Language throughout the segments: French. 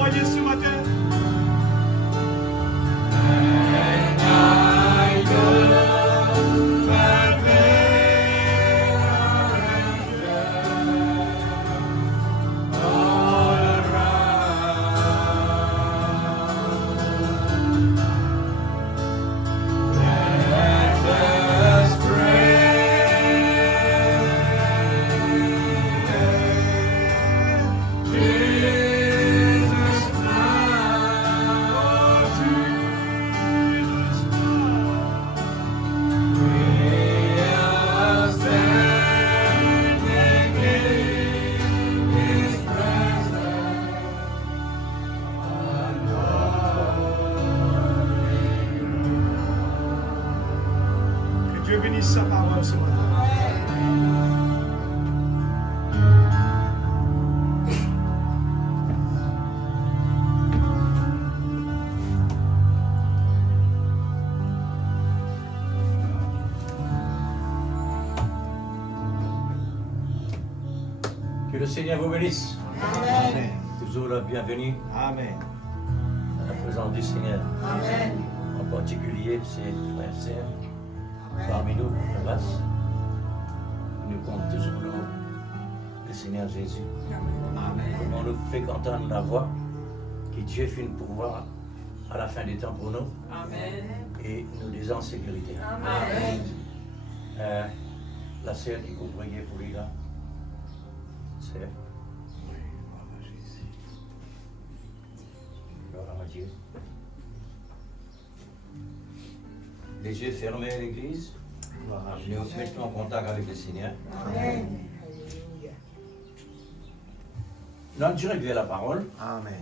croyez ce matin? Dieu bénisse sa parole ce matin. Que le Seigneur vous bénisse. Amen. Toujours la bienvenue Amen. à la présence du Seigneur. Amen. En particulier, ces frères et sœurs parmi nous, la basse, nous comptons toujours le Seigneur Jésus. Amen. Comment nous fait entendre la voix que Dieu finit pour voir à la fin des temps pour nous. Amen. Et nous disons en sécurité. Amen. La sœur qui vous priez pour lui là. Sœur. Gloire à Dieu. Les yeux fermés à l'église. Nous mettons en contact avec le Seigneur. Amen. Nous allons direct vers la parole. Amen.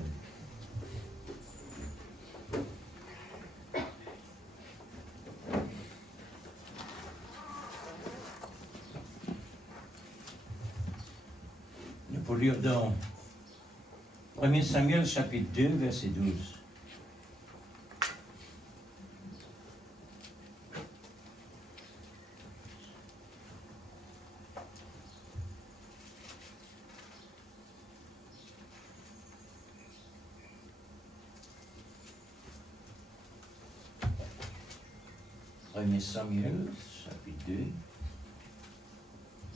Nous pouvons lire dans 1 Samuel chapitre 2, verset 12. Premier Samuel, chapitre 2,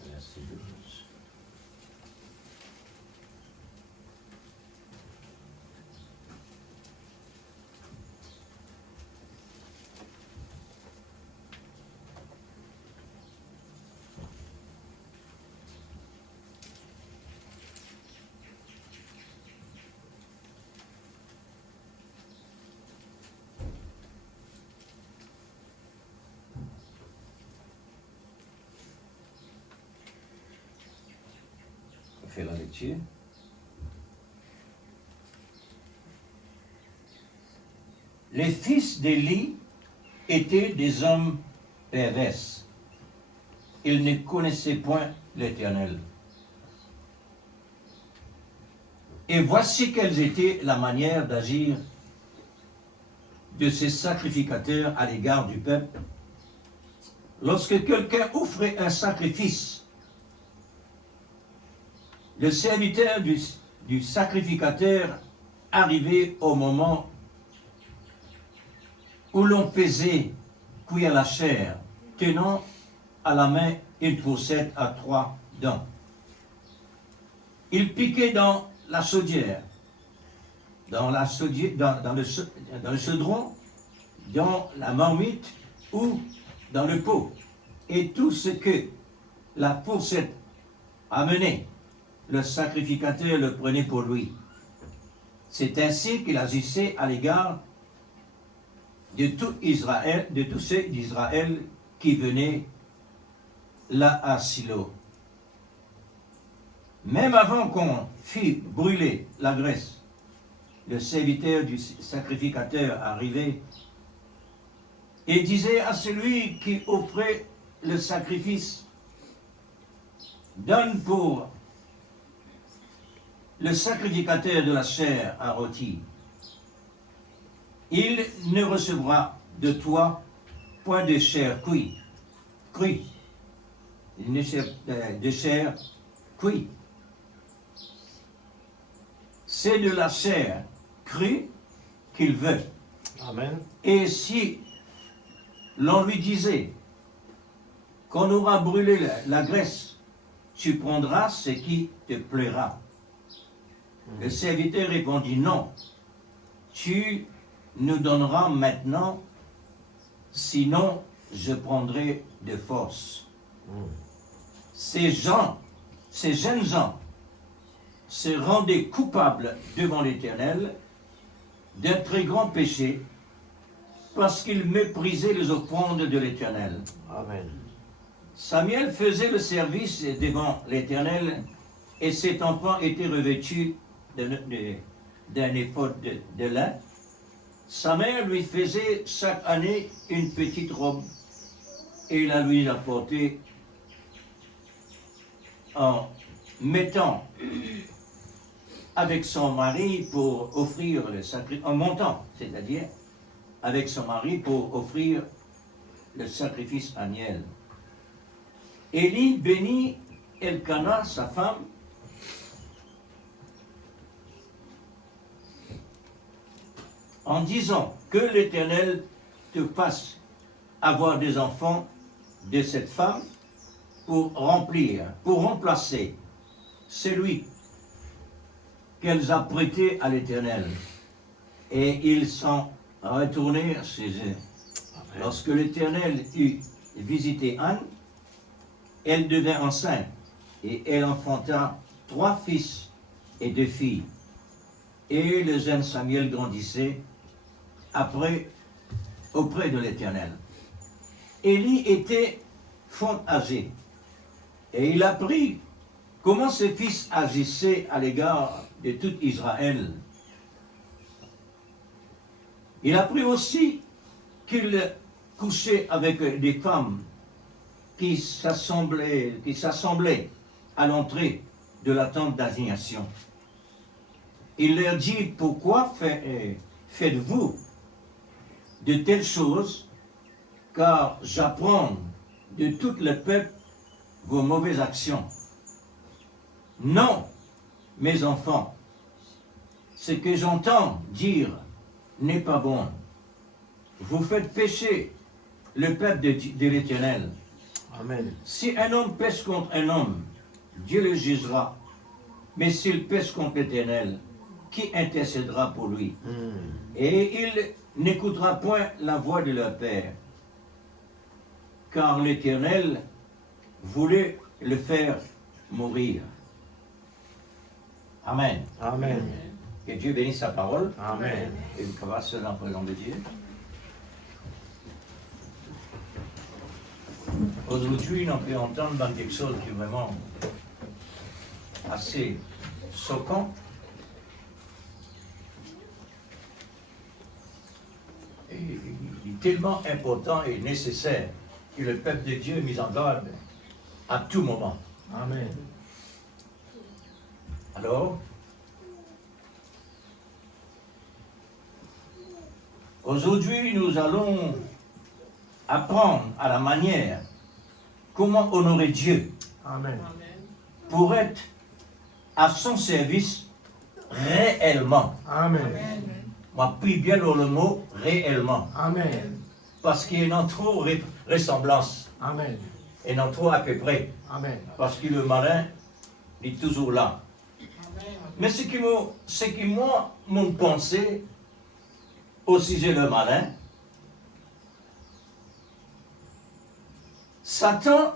verset 12. On fait la lecture. Les fils d'Élie étaient des hommes pervers. Ils ne connaissaient point l'Éternel. Et voici quelle était la manière d'agir de ces sacrificateurs à l'égard du peuple. Lorsque quelqu'un offrait un sacrifice, le serviteur du sacrificateur arrivait au moment où l'on faisait cuire la chair, tenant à la main une fourchette à 3 dents. Il piquait dans la chaudière, dans le chaudron, dans la marmite ou dans le pot, et tout ce que la fourchette amenait, le sacrificateur le prenait pour lui. C'est ainsi qu'il agissait à l'égard de tout Israël, de tous ceux d'Israël qui venaient là à Silo. Même avant qu'on fît brûler la graisse, le serviteur du sacrificateur arrivait et disait à celui qui offrait le sacrifice, donne pour le sacrificateur de la chair à rôtir. Il ne recevra de toi point de chair cuite. De chair cuite. C'est de la chair cru qu'il veut. Amen. Et si l'on lui disait qu'on aura brûlé la graisse, tu prendras ce qui te plaira. Le serviteur répondit, non, tu nous donneras maintenant, sinon je prendrai de force. Ces jeunes gens se rendaient coupables devant l'Éternel d'un très grand péché parce qu'ils méprisaient les offrandes de l'Éternel. Amen. Samuel faisait le service devant l'Éternel et cet enfant était revêtu d'un éphod de lin. Sa mère lui faisait chaque année une petite robe et la lui apportait en mettant avec son mari pour offrir le sacrifice, en montant, c'est-à-dire avec son mari pour offrir le sacrifice annuel. Élie bénit Elkana, sa femme, en disant que l'Éternel te fasse avoir des enfants de cette femme pour remplacer celui qu'elles ont prêté à l'Éternel. Et ils sont retournés chez eux. Lorsque l'Éternel eut visité Anne, elle devint enceinte et elle enfanta 3 fils et 2 filles. Et le jeune Samuel grandissait auprès de l'Éternel. Élie était fort âgé et il apprit comment ses fils agissaient à l'égard de tout Israël. Il apprit aussi qu'il couchait avec des femmes qui s'assemblaient à l'entrée de la tente d'assignation. Il leur dit, pourquoi faites-vous de telles choses, car j'apprends de tout le peuple vos mauvaises actions. Non, mes enfants, ce que j'entends dire n'est pas bon. Vous faites pécher le peuple de l'Éternel. Amen. Si un homme pêche contre un homme, Dieu le jugera. Mais s'il pêche contre l'Éternel, qui intercédera pour lui? Et il n'écoutera point la voix de leur père, car l'Éternel voulait le faire mourir. Amen. Amen. Que Dieu bénisse sa parole. Amen. Et nous commençons dans le nom de Dieu. Aujourd'hui, on peut entendre dans quelque chose qui est vraiment assez choquant. Et il est tellement important et nécessaire que le peuple de Dieu est mis en garde à tout moment. Amen. Alors, aujourd'hui, nous allons apprendre à la manière comment honorer Dieu Amen. pour être à son service réellement. Amen. Moi, prie bien le mot réellement, Amen. parce qu'il y a une trop ressemblance, Amen. et non trop à peu près, Amen. parce que le malin est toujours là. Mais ce qui moi, mon pensée au sujet le malin, Satan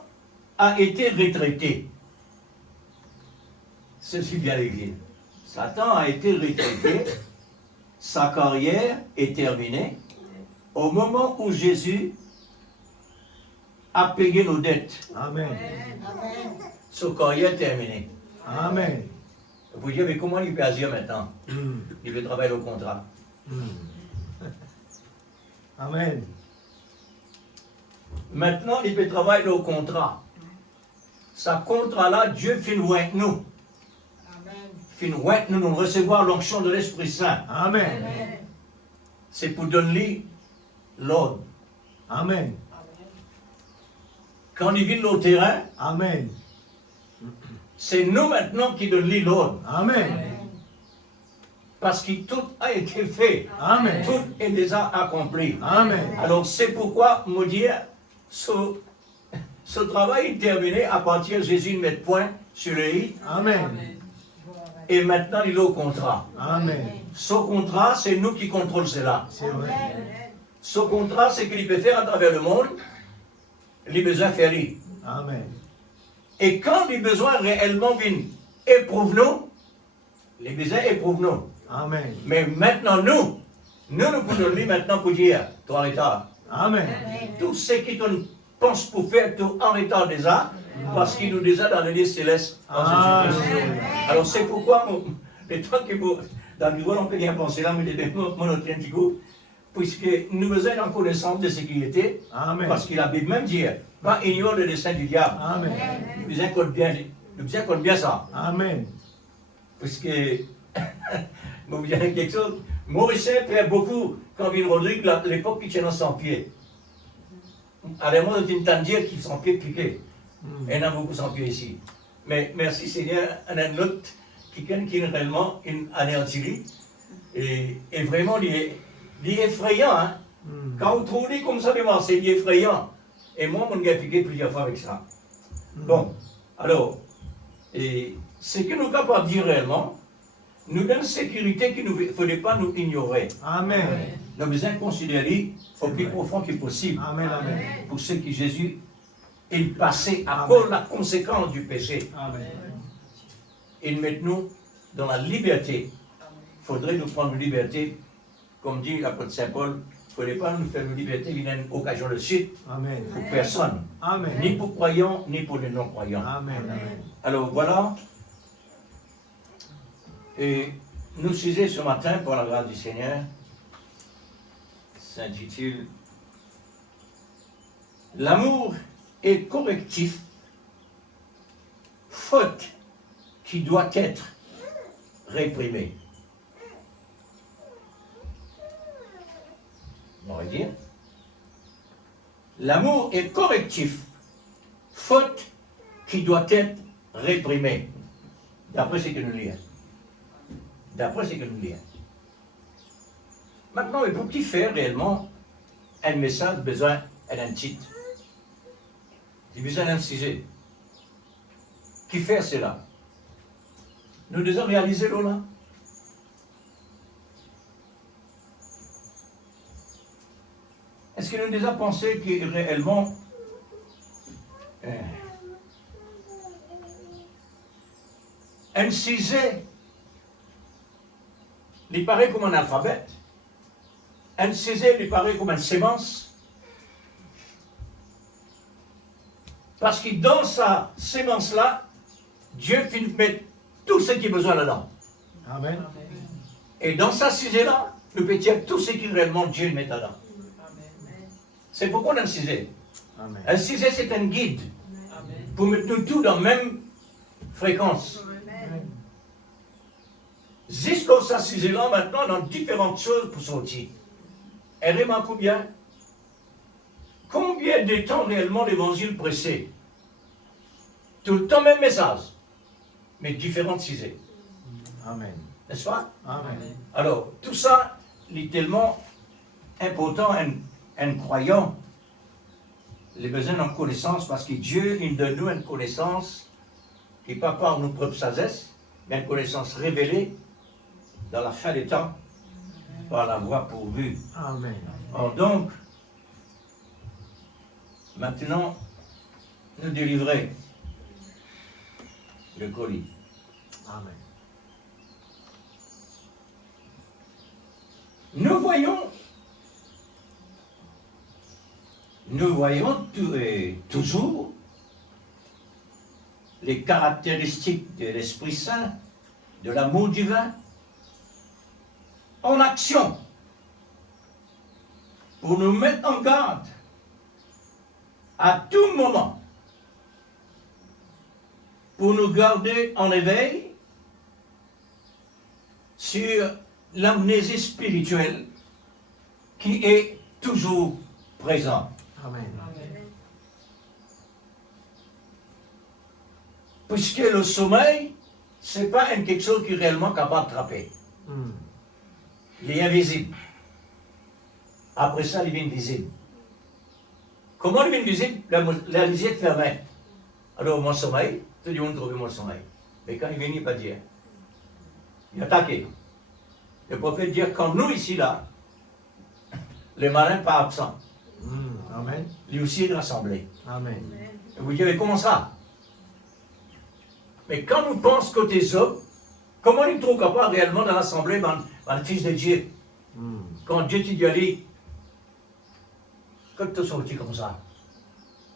a été retraité. Ceci bien l'église. Satan a été retraité, sa carrière est terminée au moment où Jésus a payé nos dettes. Amen. Sa carrière est terminée. Amen. Vous dites, mais comment il peut agir maintenant? Il veut travailler au contrat. Amen. Maintenant, il peut travailler au contrat. Ce contrat-là, Dieu finit avec nous. Finit avec nous, nous recevoir l'onction de l'Esprit Saint. Amen. C'est pour donner l'ordre. Amen. Quand il vient au terrain, Amen. c'est nous maintenant qui donnons l'ordre. Amen. parce que tout a été fait. Amen. Tout est déjà accompli. Amen. Alors c'est pourquoi, me dire, ce travail est terminé à partir de Jésus met point sur le i. Amen. Et maintenant il est au contrat. Amen. Ce contrat, c'est nous qui contrôlons cela. C'est vrai. Ce contrat, c'est qu'il peut faire à travers le monde les besoins féris. Amen. Et quand les besoins réellement viennent éprouvent-nous, les besoins éprouvent-nous. Amen. Mais maintenant, nous pouvons lui maintenant pour dire, toi en retard. Amen. Tout ce qui te pense pour faire, tout en retard déjà, parce qu'il nous déjà dans le lieu céleste en Jésus-Christ. Alors c'est pourquoi, les temps que vous, dans le niveau, on peut bien penser là, mais les monotrentiques, puisque nous besoin en connaissance de ce qu'il était, Amen. parce qu'il a même dit, pas ignore le dessein du diable. Amen. Nous besoin qu'on bien ça. Amen. Puisque, vous vous direz quelque chose, Maurice fait beaucoup, quand il Rodrigue, l'époque qui tient dans 100 pieds. À la mode, tu entends dire qu'ils sont pieds piqués. Et il y en a beaucoup sans pieds ici. Mais merci Seigneur, on a un autre qui est réellement anéanti. Et vraiment, il est effrayant. Hein? Quand vous trouvez comme ça, c'est effrayant. Et moi, mon gars piqué plusieurs fois avec ça. Bon, alors, et ce que nous sommes capables de dire réellement, nous donne une sécurité qu'il ne fallait pas nous ignorer. Amen. Nous avons besoin de considérer au plus profond que possible. Amen. Amen. Pour ce que Jésus est passé à cause de la conséquence du péché. Amen. Et nous dans la liberté. Il faudrait nous prendre une liberté, comme dit l'apôtre Saint Paul, il ne faudrait pas nous faire une liberté, il y a une occasion de chute Amen. pour personne. Amen. Ni pour croyants, ni pour les non-croyants. Amen. Amen. Alors voilà. Et nous sujet ce matin, pour la grâce du Seigneur, s'intitule L'amour est correctif, faute qui doit être réprimée. On va dire l'amour est correctif, faute qui doit être réprimée. D'après ce que nous lisons. D'après ce que nous lisons. Maintenant, pour qui faire réellement un message besoin d'un titre? Il a besoin d'un sujet. Qui fait cela? Nous devons réaliser là. Est-ce que nous devons penser que réellement un sujet il paraît comme un alphabet, un sujet il paraît comme une sémence, parce que dans sa sémence-là, Dieu finit de mettre tout ce qui est besoin là-dedans. Amen. Et dans sa sujet-là, nous peut dire tout ce qui réellement Dieu met là-dedans. C'est pourquoi on a un sujet. Amen. Un sujet, c'est un guide pour mettre nous tout dans la même fréquence. Juste dans ce sujet-là, maintenant, on a différentes choses pour sortir. Et remarquez bien, combien de temps réellement l'évangile pressé? Tout le temps, même message, mais différents sujets. Amen. N'est-ce pas? Amen. Alors, tout ça est tellement important, un croyant, les besoins de connaissance, parce que Dieu, il donne nous une connaissance qui n'est pas par nos propres sagesse, mais une connaissance révélée dans la fin des temps, par la voie pourvue. Amen. Or donc, maintenant, nous délivrer le colis. Amen. Nous voyons toujours les caractéristiques de l'Esprit Saint, de l'amour divin, en action, pour nous mettre en garde à tout moment, pour nous garder en éveil sur l'amnésie spirituelle qui est toujours présente. Amen. Puisque le sommeil, ce n'est pas quelque chose qui est réellement capable de trapper. Il est invisible. Après ça, il devient visible. Comment il devient visible? La lisière est fermée. Alors, mon sommeil, tout le monde trouve mon sommeil. Mais quand il vient, il va dire. Il attaque. Le prophète dit, quand nous ici, là, les marins pas absents, Amen. lui aussi est rassemblé. Amen. Et vous direz, comment ça? Mais quand nous pensons côté hommes, comment nous ne trouvons pas réellement dans l'assemblée, dans le Fils de Dieu? Quand Dieu te dit, allez, quand tu es sorti comme ça,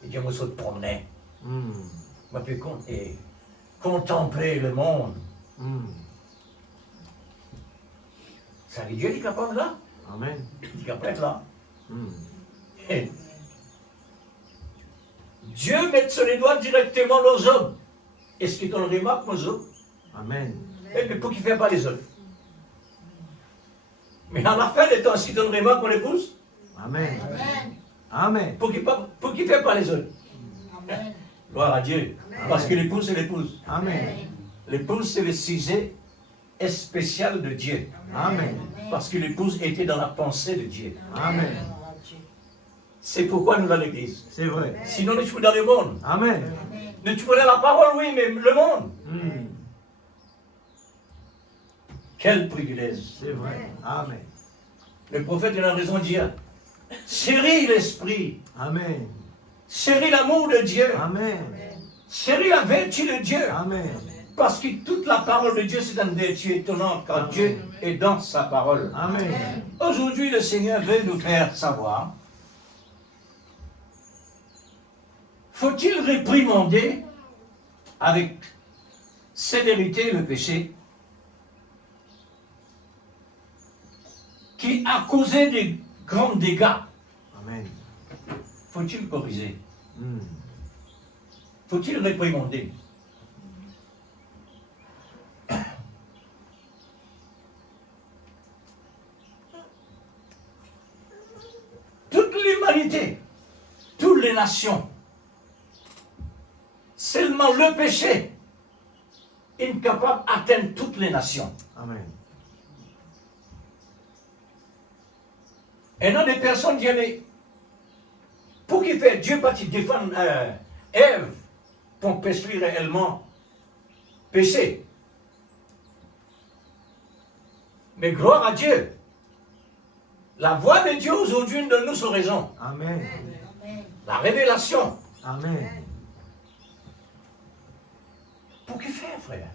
et Dieu me saute promener, m'a pu contempler le monde. Ça dit Dieu est capable là? Amen. Il est capable là. Et Dieu met sur les doigts directement aux hommes. Est-ce qu'il t'en remarque, nos hommes? Amen. Mais pour qu'il ne fait pas les hommes. Mais à la fin des temps, est-ce qu'il t'en remarque, mon épouse? Amen. Amen. Pour qu'il ne fait pas les hommes. Gloire à Dieu. Parce que l'épouse, c'est l'épouse. Amen. L'épouse, c'est le sujet spécial de Dieu. Amen. Parce que l'épouse était dans la pensée de Dieu. Amen. C'est pourquoi nous allons à l'église. C'est vrai. Sinon, nous sommes dans le monde. Amen. Nous tu connais la parole, oui, mais le monde. Quel privilège. C'est vrai. Amen. Le prophète il a raison de dire. Chéris l'esprit. Amen. Chéris l'amour de Dieu. Amen. Chéris la vertu de Dieu. Amen. Parce que toute la parole de Dieu, c'est une vertu étonnante car Dieu est dans sa parole. Amen. Aujourd'hui, le Seigneur veut nous faire savoir. Faut-il réprimander avec sévérité le péché qui a causé de grands dégâts? Amen. Faut-il corriger? Faut-il réprimander? Toute l'humanité, toutes les nations, seulement le péché est incapable d'atteindre toutes les nations. Amen. Et non, des personnes disent, mais pour qu'il fait Dieu pas défendre Ève pour pécher réellement péché. Mais gloire à Dieu. La voix de Dieu aujourd'hui donne nous son raison. Amen. La révélation. Amen. Pour qu'il fait, frère?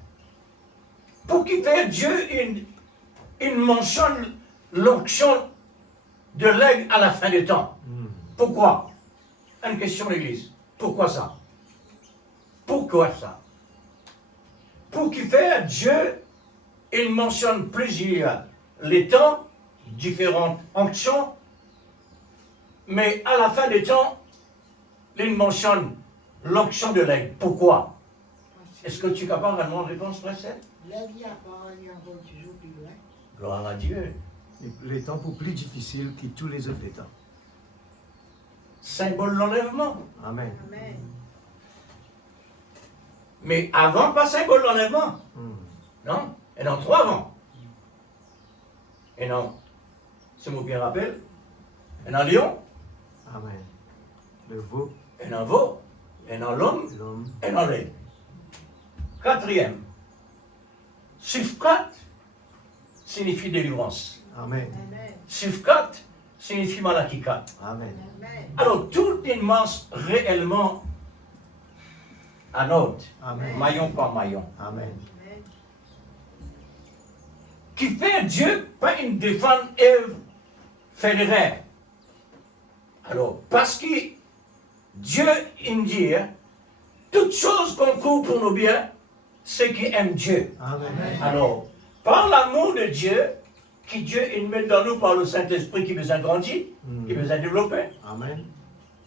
Pour qu'il fait Dieu, il mentionne l'onction de l'aigle à la fin des temps. Pourquoi? Une question de l'Église. Pourquoi ça? Pourquoi ça? Pour qu'il fait Dieu, il mentionne plusieurs les temps, différentes onctions, mais à la fin des temps, il mentionne l'onction de l'aigle. Pourquoi? Est-ce que tu es capable de répondre réponse précède? Gloire à Dieu. Les temps pour plus difficiles que tous les autres temps. Symbole de l'enlèvement. Amen. Mais avant, pas symbole de l'enlèvement. Non? Et non, 3 avant. Et non, c'est mon bien rappel. Et non, lion. Amen. Le veau, Et non, veau. Et non, l'homme. l'homme. Et non, l'aigle. 4e. Chiffre 4 signifie délivrance. Amen. Chiffre 4 signifie Malachie 4. Amen. Alors, tout est marche réellement à ordre, Amen. maillon par maillon. Amen. Qui fait Dieu, pas une défense Ève fédérale. Alors, parce que Dieu, il dit, toute chose concourt pour nos biens, ceux qui aiment Dieu. Amen. Alors, par l'amour de Dieu, que Dieu il met dans nous par le Saint-Esprit qui besoin de grandir, qui besoin de développer. Amen.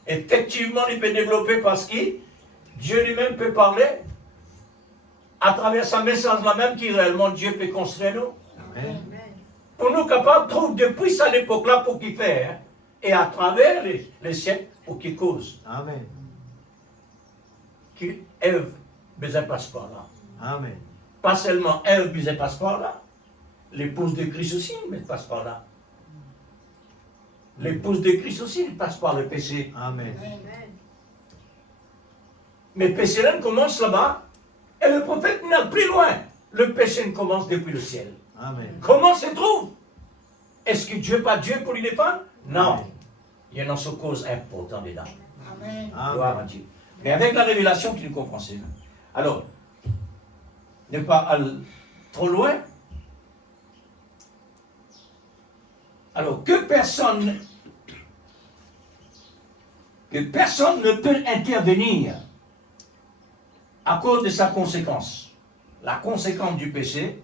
Effectivement, il peut développer parce que Dieu lui-même peut parler à travers sa message là-même qui réellement Dieu peut construire nous. Amen. Pour nous capables de trouver depuis cette époque-là pour qu'il fait, hein, et à travers les siècles pour qu'il cause. Amen. Ève besoin passe par là. Amen. Pas seulement Ève besoin passe par là, L'épouse de Christ aussi, elle passe par là. L'épouse de Christ aussi, elle passe par le péché. Amen. Mais le péché là commence là-bas, et le prophète n'a plus loin. Le péché ne commence depuis le ciel. Amen. Comment se trouve? Est-ce que Dieu n'est pas Dieu pour lui défendre? Non. Amen. Il y a une autre cause importante dedans. Amen. Gloire à Dieu. Mais avec la révélation qu'il nous comprend cela. Alors, ne pas aller trop loin. Alors, que personne ne peut intervenir à cause de sa conséquence. La conséquence du péché,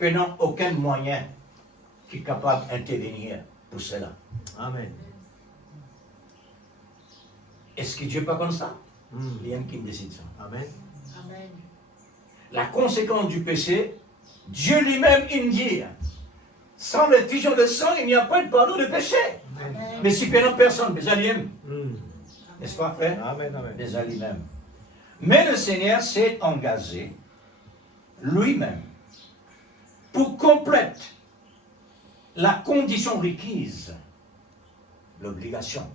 n'ont aucun moyen qui est capable d'intervenir pour cela. Amen. Est-ce que Dieu n'est pas comme ça? Mm. Il y a un qui me décide ça. Amen. Amen. La conséquence du péché, Dieu lui-même, il dit, sans l'effusion de sang, il n'y a pas de pardon de péché. Amen. Mais si personne, mais lui-même, Mm. n'est-ce pas, frère? Amen. Amen. Mais à lui-même. Mais le Seigneur s'est engagé lui-même pour compléter la condition requise, l'obligation.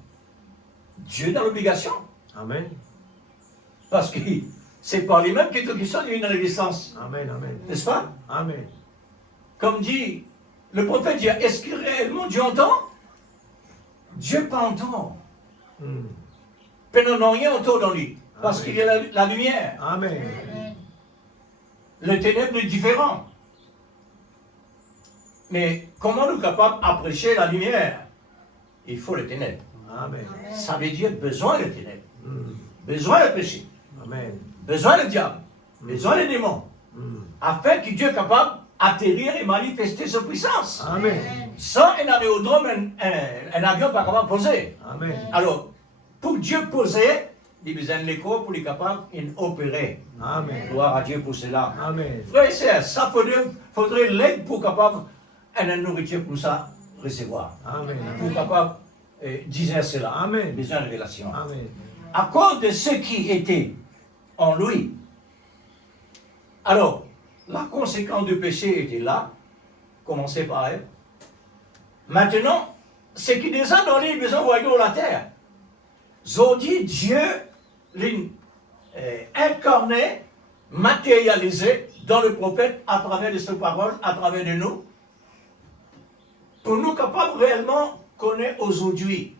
Dieu dans l'obligation, Amen. parce que c'est par lui-même qu'il est question d'une résistance, Amen. Amen. n'est-ce pas? Amen. Comme dit le prophète, dit, est-ce que réellement Dieu entend? Dieu pas entend. Mm. Nous n'avons rien autour dans lui, parce Amen. qu'il y a la lumière. Amen. Amen. Le ténèbre est différent. Mais comment nous sommes capables d'apprécier la lumière? Il faut le ténèbre. Amen. Ça veut dire besoin de ténèbres, Mm. besoin de péché, Amen. besoin de diable, besoin de démons, Mm. afin que Dieu est capable d'atterrir et manifester sa puissance. Amen. Sans un aérodrome, un avion pas capable de poser. Amen. Alors, pour Dieu poser, il a besoin de l'écho pour être capable d'opérer. Amen. Gloire à Dieu pour cela. Amen. Frère et sœurs, ça faudrait l'aide pour capable une nourriture comme ça recevoir. Amen. Pour capable dire cela. Amen. Besoin de révélation. Amen. À cause de ce qui était en lui. Alors, la conséquence du péché était là. Commencez par elle. Maintenant, ce qui descend dans les besoins royaux de la terre. Zodi, Dieu, incarné, matérialisé dans le prophète à travers de ses paroles, à travers de nous, pour nous capables réellement connaître aujourd'hui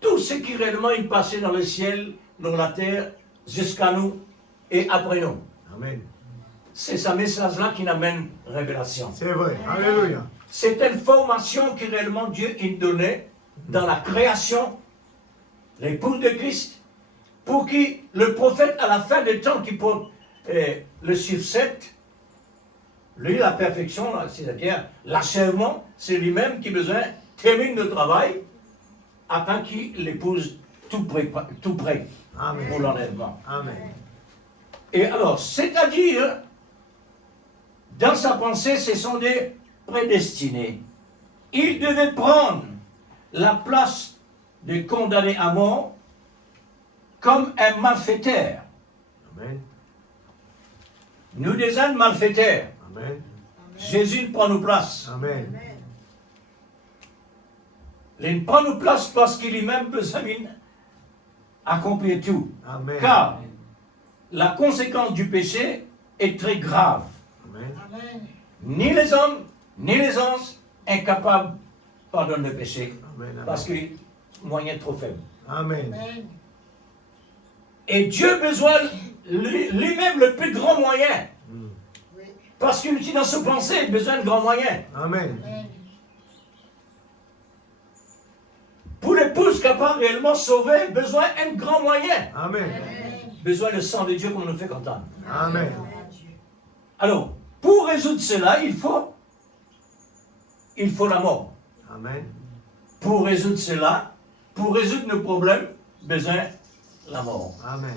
tout ce qui réellement est passé dans le ciel, dans la terre, jusqu'à nous et après nous. Amen. C'est ce message-là qui amène révélation. C'est vrai. Alléluia. C'est une formation que réellement Dieu a donnée dans la création, l'épouse de Christ, pour que le prophète, à la fin des temps, qui porte le chiffre 7, lui, la perfection, c'est-à-dire l'achèvement, c'est lui-même qui a besoin, termine le travail, afin qu'il l'épouse tout prêt Amen. pour l'enlèvement. Amen. Et alors, c'est-à-dire, dans sa pensée, ce sont des prédestinés. Il devait prendre la place de condamné à mort comme un malfaiteur. Amen. Nous des âmes malfaiteurs. Amen. Jésus prend nos places. Amen. Il prend nos places parce qu'il lui-même besoin d'accomplir tout. Amen. Car la conséquence du péché est très grave. Amen. Amen. Ni les hommes, ni les anges incapables pardonnent le péché. Amen. Parce que moyen trop faible. Amen. Amen. Et Dieu a besoin lui-même le plus grand moyen. Mm. Oui. Parce qu'il utilise dans ses pensées, il a besoin de grands moyens. Amen. Amen. Pour l'épouse capable réellement sauver, besoin d'un grand moyen. Amen. Besoin de sang de Dieu comme on nous fait entendre. Amen. Alors, pour résoudre cela, il faut la mort. Amen. Pour résoudre cela, pour résoudre nos problèmes, besoin de la mort. Amen.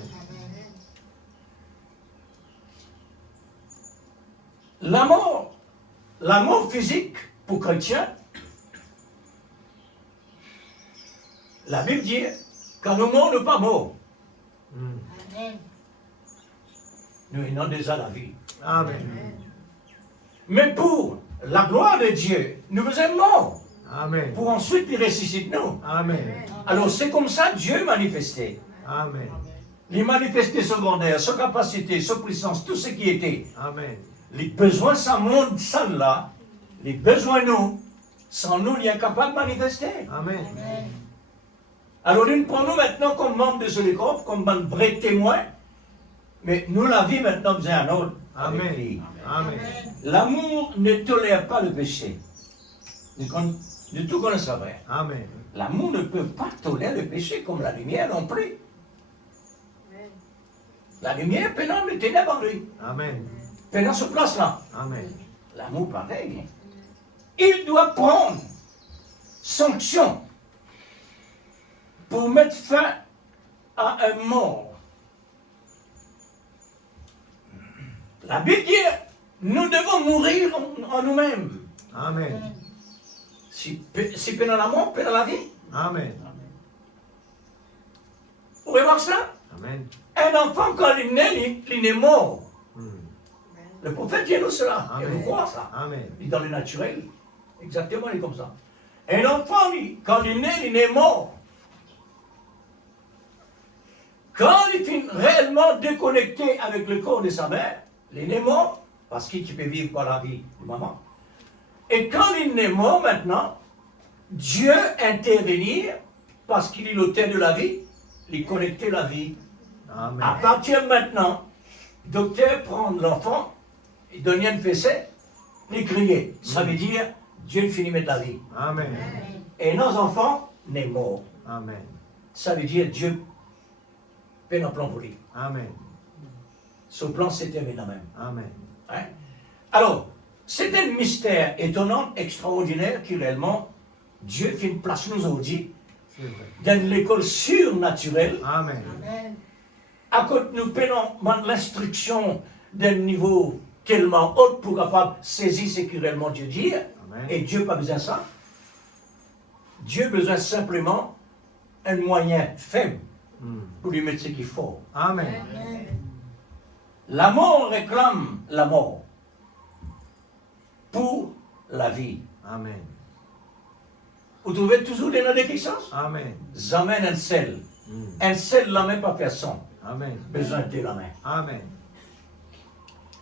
La mort physique, pour chrétiens, la Bible dit, quand nous morts, nous ne sommes pas morts. Mm. Amen. Nous avons déjà la vie. Amen. Mais pour la gloire de Dieu, nous vous êtes morts. Amen. Pour ensuite il ressuscite nous. Amen. Alors c'est comme ça Dieu manifesté. Amen. Les manifestés secondaires, sa capacité, sa puissance, tout ce qui était. Amen. Les besoins sans monde, sans là, les besoins nous, sans nous, il est incapable de manifester. Amen. Alors nous prenons maintenant comme membres de ce groupe, comme un vrai témoin, mais nous la vie maintenant besoin un autre. avec Amen. lui. Amen. L'amour ne tolère pas le péché. Nous tout connaissons vrai. Amen. L'amour ne peut pas tolérer le péché comme la lumière non plus. La lumière pénètre les ténèbres en lui. Amen. Pénètre sur place là. Amen. L'amour pareil. Il doit prendre sanction pour mettre fin à un mort. La Bible dit, nous devons mourir en nous-mêmes. Amen. Si pendant la mort, pendant la vie. Amen. Vous pouvez voir cela? Amen. Un enfant, quand il est mort. Hmm. Le prophète dit nous cela. Et Amen. vous croyez ça? Amen. Il est dans le naturel. Exactement, il est comme ça. Un enfant, quand il est mort. Quand il est réellement déconnecté avec le corps de sa mère, il est mort, parce qu'il peut vivre par la vie de maman. Et quand il est mort maintenant, Dieu intervenir, parce qu'il est l'auteur de la vie, il connecte la vie. Amen. À partir de maintenant, le docteur prend l'enfant, il donne un fessée, il crie. Ça veut dire, Dieu finit de mettre la vie. Amen. Et nos enfants n'est mort. Amen. Ça veut dire Dieu fait un plan pour lui. Amen. Son plan s'est terminé même. Amen. Hein? Alors, c'est un mystère étonnant, extraordinaire, qui réellement, Dieu fait une place nous aujourd'hui C'est vrai. dans l'école surnaturelle. Amen. À côté, nous prenons l'instruction d'un niveau tellement haut pour capable saisir ce que réellement Dieu dit. Amen. Et Dieu n'a pas besoin de ça. Dieu a besoin simplement un moyen faible Hmm. pour lui mettre ce qu'il faut. Amen. La mort réclame la mort pour la vie. Amen. Vous trouvez toujours des noms d'existence? Amen. J'amène un seul. Hmm. Un seul la main par personne. Amen. Besoin de la main. Amen.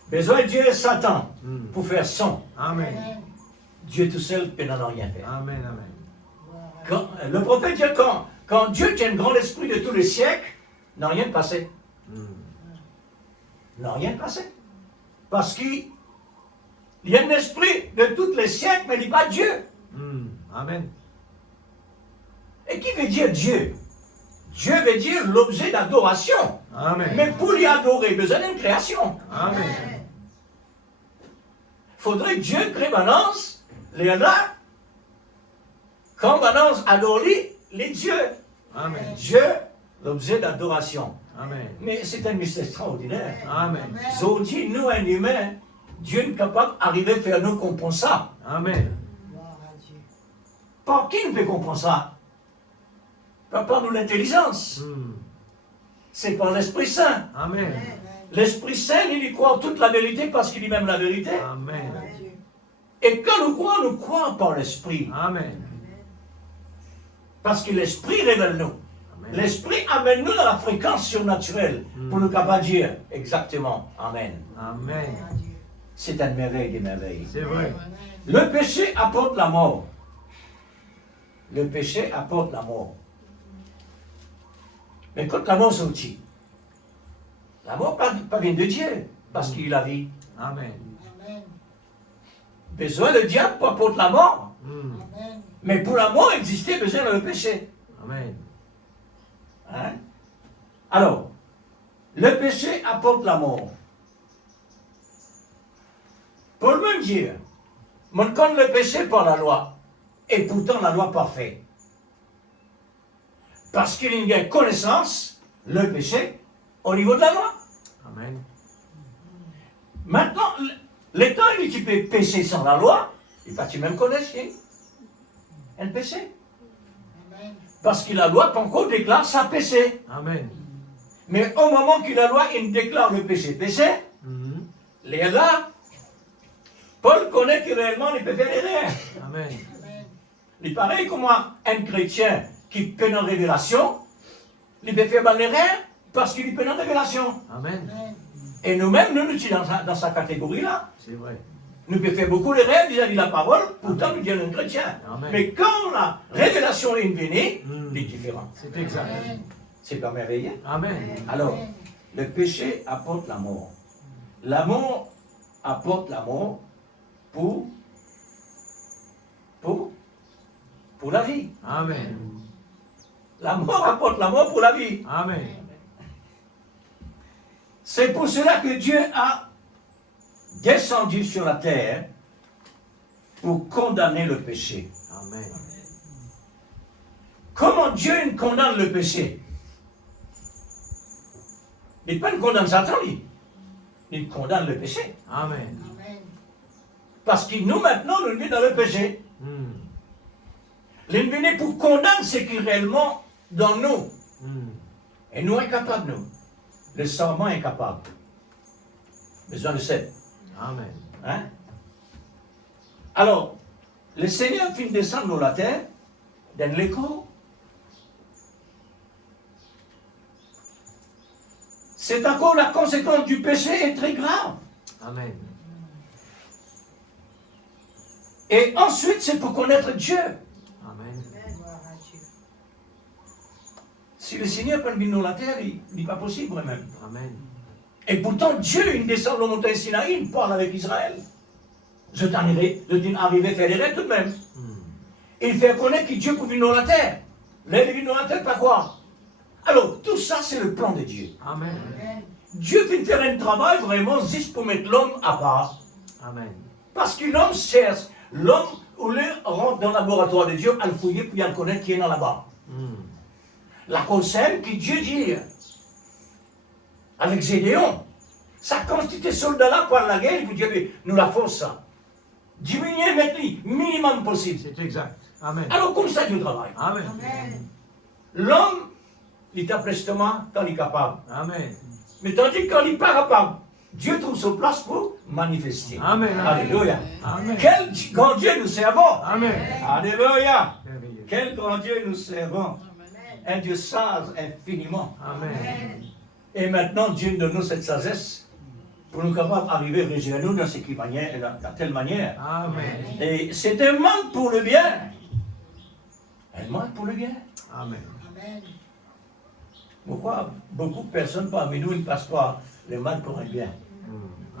Besoin de Dieu et Satan Hmm. pour faire son. Amen. Dieu tout seul peut n'en rien faire. Amen. Amen. Le prophète dit quand Dieu tient un grand esprit de tous les siècles, n'a rien passé. Hmm. N'a rien passé. Parce qu'il y a un esprit de tous les siècles, mais il n'est pas Dieu. Hmm. Amen. Et qui veut dire Dieu? Dieu veut dire l'objet d'adoration. Amen. Mais pour l'y adorer, il a besoin d'une création. Amen. Il faudrait que Dieu crée Balance, les là. Quand Balance adore les dieux. Amen. Dieu, l'objet d'adoration. Amen. Mais c'est un mystère extraordinaire. Amen. Aujourd'hui, nous, un humain, Dieu est capable d'arriver à faire nous comprendre ça. Amen. Par qui nous peut comprendre ça? Pas par nous l'intelligence. Hmm. C'est par l'Esprit Saint. Amen. L'Esprit Saint, il y croit toute la vérité parce qu'il dit même la vérité. Amen. Et quand nous croyons par l'Esprit. Amen. Parce que l'Esprit révèle nous. Amen. L'Esprit amène nous dans la fréquence surnaturelle pour nous capables de dire exactement Amen. Amen. C'est une merveille des merveilles. C'est vrai. Le péché apporte la mort. Le péché apporte la mort. Mais quand la mort sortit, la mort pas vient de Dieu, parce qu'il a la vie. Amen. Besoin le diable pour apporter la mort. Hmm. Mais pour la mort existait besoin de le péché. Amen. Hein? Alors, le péché apporte la mort. Pour le même dire, on connaît le péché par la loi, et pourtant la loi parfaite. Parce qu'il y a une connaissance, le péché, au niveau de la loi. Amen. Maintenant, l'état qui peut pécher sans la loi, il pas même connaître un péché. Parce que la loi, pas encore déclare ça péché. Amen. Mais au moment que la loi il déclare le péché péché, Hmm. les là, Paul connaît que réellement il peut faire rien. Amen. Il paraît comme un chrétien qui peut une révélation, il peut faire rien parce qu'il peut une révélation. Amen. Et nous-mêmes, nous sommes dans sa catégorie-là. C'est vrai. Nous pouvons faire beaucoup de rêves vis-à-vis de la parole, pourtant nous sommes un chrétien. Amen. Mais quand la révélation est venue, il est différent. C'est exact. C'est pas merveilleux. Amen. Alors, le péché apporte la mort. L'amour apporte la mort pour la vie. Amen. La mort apporte la mort pour la vie. Amen. C'est pour cela que Dieu a descendu sur la terre pour condamner le péché. Amen. Comment Dieu condamne le péché? Il ne pas condamne Satan, il condamne le péché. Amen. Parce que nous maintenant, nous vivons dans le péché. L'ennemi pour condamner ce qui est réellement dans nous. Et nous incapables, nous. Le serment est incapable. Besoin de ça. Amen. Hein? Alors, le Seigneur finit de descendre dans la terre, dans l'écho. C'est encore la conséquence du péché est très grave. Amen. Et ensuite, c'est pour connaître Dieu. Amen. Si le Seigneur peut venir dans la terre, il n'est pas possible même. Amen. Et pourtant, Dieu, il descend dans la montagne Sinaï, il parle avec Israël. Je t'en arrivé à faire des rêves tout de même. Il fait connaître que Dieu peut venir dans la terre. Là, il vient dans la terre, pas quoi? Alors, tout ça, c'est le plan de Dieu. Amen. Dieu fait faire un travail vraiment juste pour mettre l'homme à part. Amen. Parce que l'homme cherche, l'homme, au lieu rentre dans le laboratoire de Dieu, à le fouiller, puis à le connaître qui est dans là-bas. La conseille que Dieu dit, avec Gédéon, sa quantité de soldats là pour la guerre, il vous dit, nous la faisons ça. Diminuer maintenant, minimum possible. C'est exact. Amen. Alors, comme ça, Dieu travaille. Amen. L'homme, il est prestement quand il est capable. Amen. Mais tandis que quand il n'est pas capable, Dieu trouve sa place pour manifester. Amen. Alléluia. Amen. Quel grand Dieu nous servons. Amen. Alléluia. Merveilleux. Quel grand Dieu nous servons. Un Dieu sage infiniment. Amen. Et maintenant, Dieu donne nous cette sagesse pour nous capables d'arriver à régérer nous dans cette manière, dans telle manière. Amen. Et c'est un mal pour le bien. Un mal pour le bien. Amen. Pourquoi beaucoup de personnes parmi nous ne passent pas le mal pour le bien?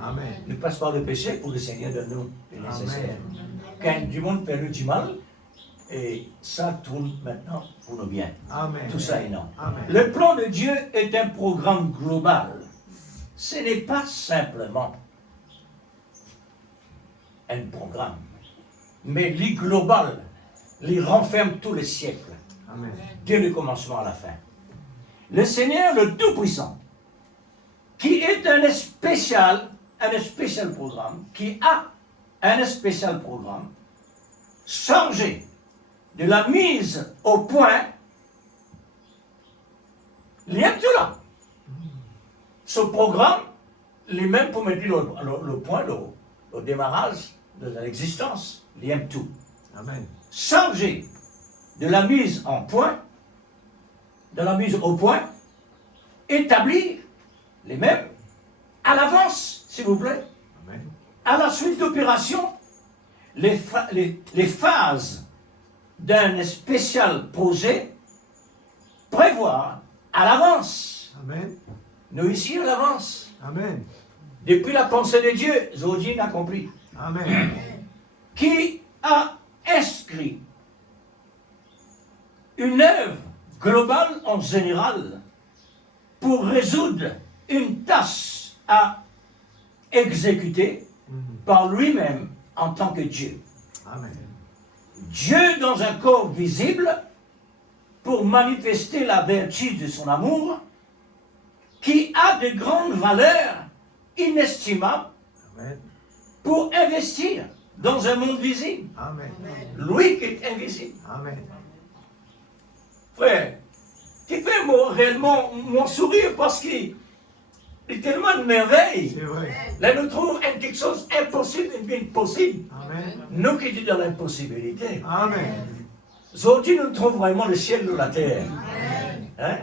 Amen. Ne passent pas le péché pour le Seigneur de nous est nécessaire. Amen. Quand du monde fait du mal, et ça tourne maintenant pour le bien. Amen. Tout ça est non. Amen. Le plan de Dieu est un programme global. Ce n'est pas simplement un programme, mais les global, les renferme tous les siècles, Amen. dès le commencement à la fin. Le Seigneur, le Tout-Puissant, qui est un spécial programme, qui a un spécial programme, chargé de la mise au point, il y a tout là. Ce programme, les mêmes pour mettre le point, le démarrage de l'existence, il y a tout. Amen. Chargé de la mise en point, de la mise au point, établir les mêmes à l'avance, s'il vous plaît, Amen. à la suite d'opérations, les phases d'un spécial projet, prévoir à l'avance. Amen. Nous ici à l'avance. Amen. Amen. qui a inscrit une œuvre globale en général pour résoudre une tâche à exécuter par lui-même en tant que Dieu. Amen. Dieu dans un corps visible pour manifester la vertu de son amour qui a de grandes valeurs inestimables Amen. pour investir dans un monde visible. Amen. Lui qui est invisible. Amen. Frère, qui fait réellement mon sourire parce que Il y a tellement de merveilles. C'est vrai. Là, nous trouvons quelque chose d'impossible, une vie possible. Amen. Nous qui sommes dans l'impossibilité. Amen. Aujourd'hui, nous trouvons vraiment le ciel ou la terre. Hein?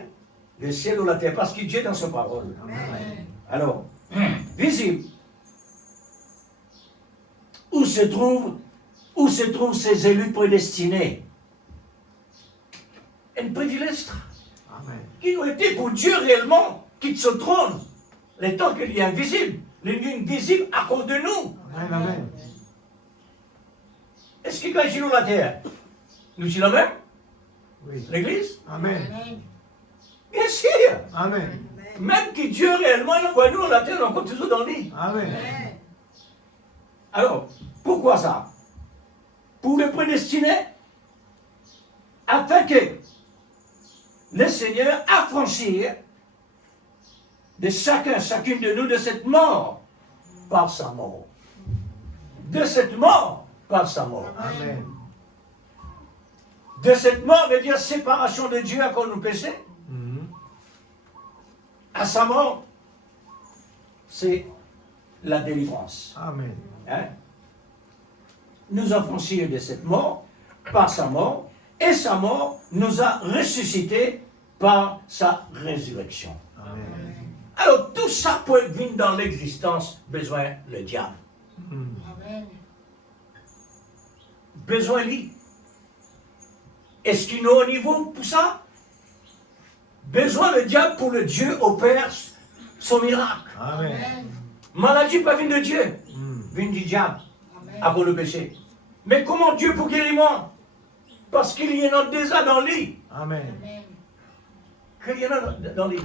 Le ciel ou la terre, parce qu'il Dieu est dans sa parole. Amen. Alors, visible. Où se trouvent ces élus prédestinés? Un privilège Amen. qui nous était pour Dieu réellement, quitte ce trône. Les temps qu'il est invisible, les lignes visibles à cause de nous. Amen. Amen. Est-ce qu'il agit sur la terre? Nous sommes la même? Oui. L'Église? Amen. Bien sûr. Amen. Même que Dieu réellement envoie nous la terre, on est toujours dans l'île. Amen. Alors, pourquoi ça? Pour le prédestiner, afin que le Seigneur affranchisse de chacune de nous de cette mort par sa mort. De cette mort par sa mort. Amen. De cette mort veut dire séparation de Dieu à cause de nos péchés. Mhm. À sa mort, c'est la délivrance. Amen. Hein? Nous affranchir de cette mort par sa mort, et sa mort nous a ressuscités par sa résurrection. Amen. Alors tout ça peut venir dans l'existence, besoin le diable. Mhm. Besoin lui. Est-ce qu'il est au niveau pour ça? Besoin le diable pour le Dieu opère son miracle. Amen. Maladie pas vient de Dieu, Mhm. vient du diable à cause du péché. Mais comment Dieu pour guérir moi? Parce qu'il y en a déjà dans lui. Amen. Qu'il y en a dans lui.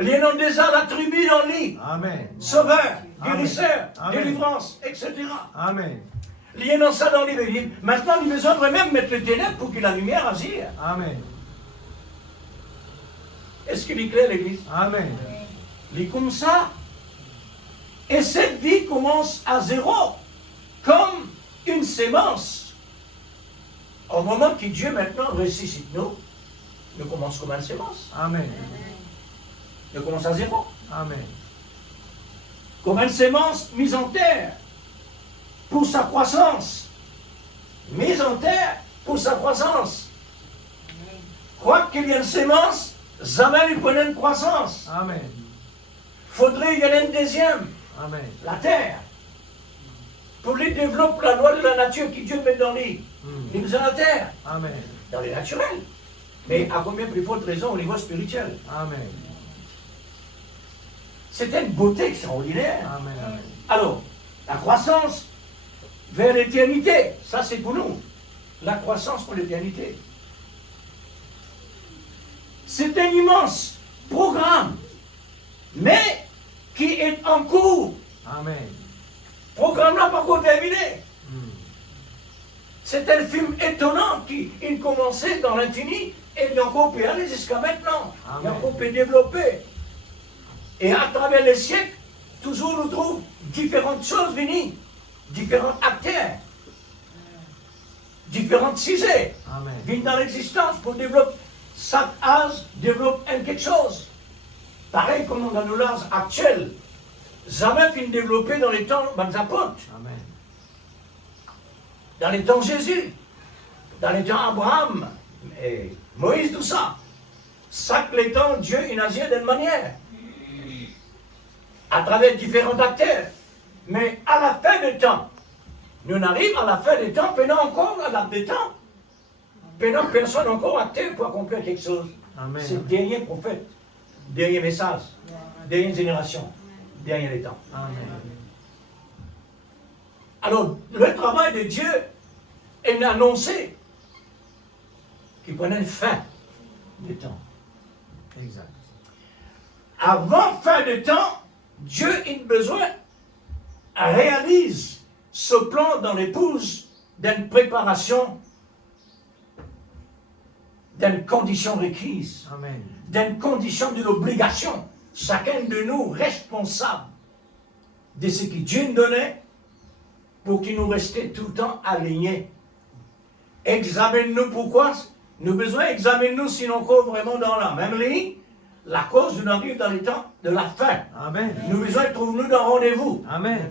Il y en a déjà la tribu dans lui. Amen. Sauveur, Amen. guérisseur, Amen. délivrance, etc. Amen. Il y en a ça dans lui. Maintenant, il a besoin de même mettre le ténèbre pour que la lumière agisse. Amen. Est-ce qu'il est clair, l'Église? Amen. Il est comme ça. Et cette vie commence à zéro, comme une sémence. Au moment que Dieu maintenant ressuscite nous commençons comme une sémence. Amen. Nous commençons à zéro. Amen. Comme une sémence mise en terre pour sa croissance. Mise en terre pour sa croissance. Croire qu'il y a une sémence, jamais il prenait une croissance. Amen. Faudrait qu'il y en ait une deuxième, Amen. la terre. Pour lui développer la loi de la nature qui Dieu met dans lui. Mhm. Il nous a la terre, Amen. dans les naturels. Mais à combien plus forte raison au niveau spirituel? Amen. C'était une beauté extraordinaire. Amen. Amen. Alors, la croissance vers l'éternité, ça c'est pour nous. La croissance pour l'éternité. C'est un immense programme, mais qui est en cours. Amen. Programme n'a pas encore terminé. Mhm. C'est un film étonnant qui il commençait dans l'infini et il a encore pu aller jusqu'à maintenant. Il a Amen. encore pu développer. Et à travers les siècles, toujours nous trouvons différentes choses venues, différents acteurs, différentes sujets Amen. viennent dans l'existence pour développer. Chaque âge développe quelque chose. Pareil comme dans nos âges actuels. Jamais fini de développer dans les temps des apôtres, Amen. dans les temps de Jésus, dans les temps d'Abraham, et Moïse, tout ça. Chaque les temps, Dieu il agit d'une manière, à travers différents acteurs. Mais à la fin des temps, nous arrivons à la fin des temps, pendant encore à la fin des temps, pendant personne encore acteur pour accomplir quelque chose. Amen. C'est le dernier prophète, dernier message, dernière génération, dernier temps. Amen. Alors, le travail de Dieu est annoncé qu'il prenait une fin de temps. Exact. Avant fin de temps, Dieu a besoin, réalise ce plan dans l'épouse d'une préparation, d'une condition requise, Amen. d'une condition de l'obligation. Chacun de nous responsable de ce que Dieu nous donnait pour qu'il nous restait tout le temps alignés. Examine-nous pourquoi. Nous avons besoin d'examiner nous si nous sommes encore vraiment dans la même ligne, la cause nous arrive dans les temps de la fin. Amen. Nous besoin de trouver-nous dans rendez-vous. Amen.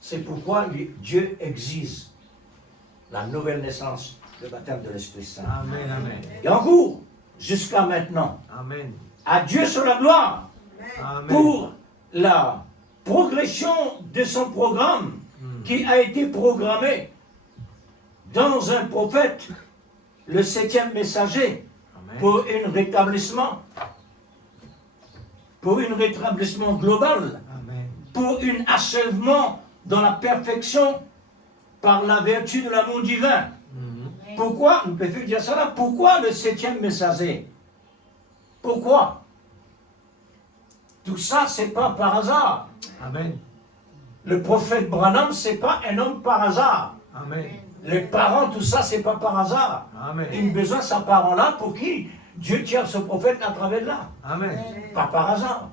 C'est pourquoi Dieu exige la nouvelle naissance, le baptême de l'Esprit Saint. Amen. Amen. Et en cours, jusqu'à maintenant. Amen. À Dieu sur la gloire Amen. pour la progression de son programme qui a été programmé dans un prophète, le 7e messager, Amen. pour un rétablissement global, Amen. pour un achèvement dans la perfection par la vertu de l'amour divin. Pourquoi, nous pouvons dire ça là, pourquoi le 7e messager? Pourquoi? Tout ça, c'est pas par hasard. Amen. Le prophète Branham, c'est pas un homme par hasard. Amen. Les parents, tout ça, c'est pas par hasard. Amen. Il a besoin de sa parent-là pour qui Dieu tient ce prophète à travers là. Amen. Pas par hasard.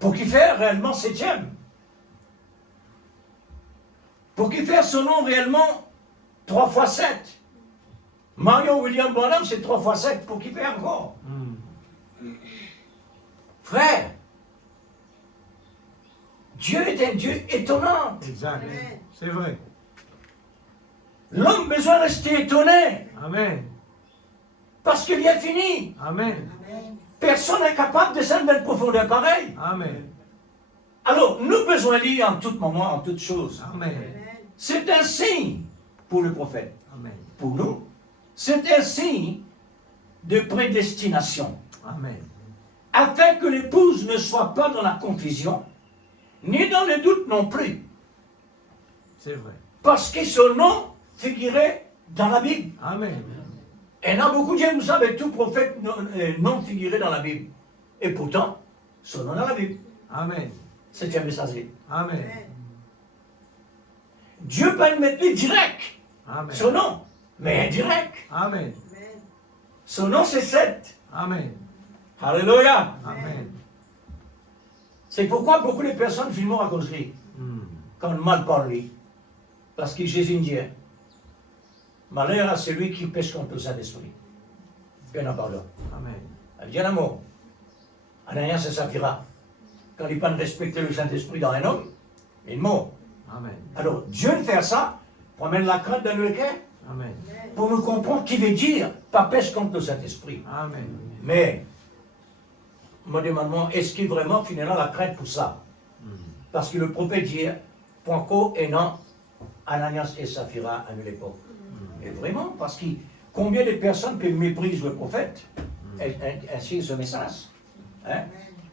Pour qu'il fasse réellement 7e. Pour qu'il fasse son nom réellement 3 fois 7. Marion William Branham, c'est 3 fois 7. Pour qu'il fasse encore. Frère, Dieu est un Dieu étonnant. Exact. C'est vrai. L'homme a besoin de rester étonné. Amen. Parce qu'il est fini. Amen. Personne n'est capable de descendre dans une profondeur pareille. Amen. Alors, nous besoin de lire en tout moment, en toutes choses. Amen. C'est un signe pour le prophète. Amen. Pour nous, c'est un signe de prédestination. Amen. Afin que l'épouse ne soit pas dans la confusion, ni dans le doute non plus. C'est vrai. Parce que son nom figurait dans la Bible. Amen. Et il y en a beaucoup de gens, vous savez, tout prophète non figuré dans la Bible. Et pourtant, son nom dans la Bible. Amen. C'est un messager. Amen. Dieu peut le mettre direct, Amen. son nom, mais indirect. Amen. Son nom, c'est Seth. Amen. Alléluia. Amen. C'est pourquoi beaucoup de personnes filment à cause de lui, quand on mal parle lui. Parce que Jésus dit, malheur à celui qui pêche contre le Saint-Esprit. Bien en pardon. Amen. Elle dit un mot. Ananias et Saphira. Quand ils ne respecter le Saint-Esprit dans un homme, il mort. Amen. Alors, Dieu fait ça pour mettre la crainte dans le cœur, Amen. pour nous comprendre qui veut dire pas pêche contre le Saint-Esprit. Amen. Mais, me demandons, est-ce qu'il vraiment finira la crainte pour ça? Parce que le prophète dit, Poinco et non, Ananias et Saphira à l'époque. Et vraiment, parce que combien de personnes peuvent mépriser le prophète, ainsi ce message. Hein?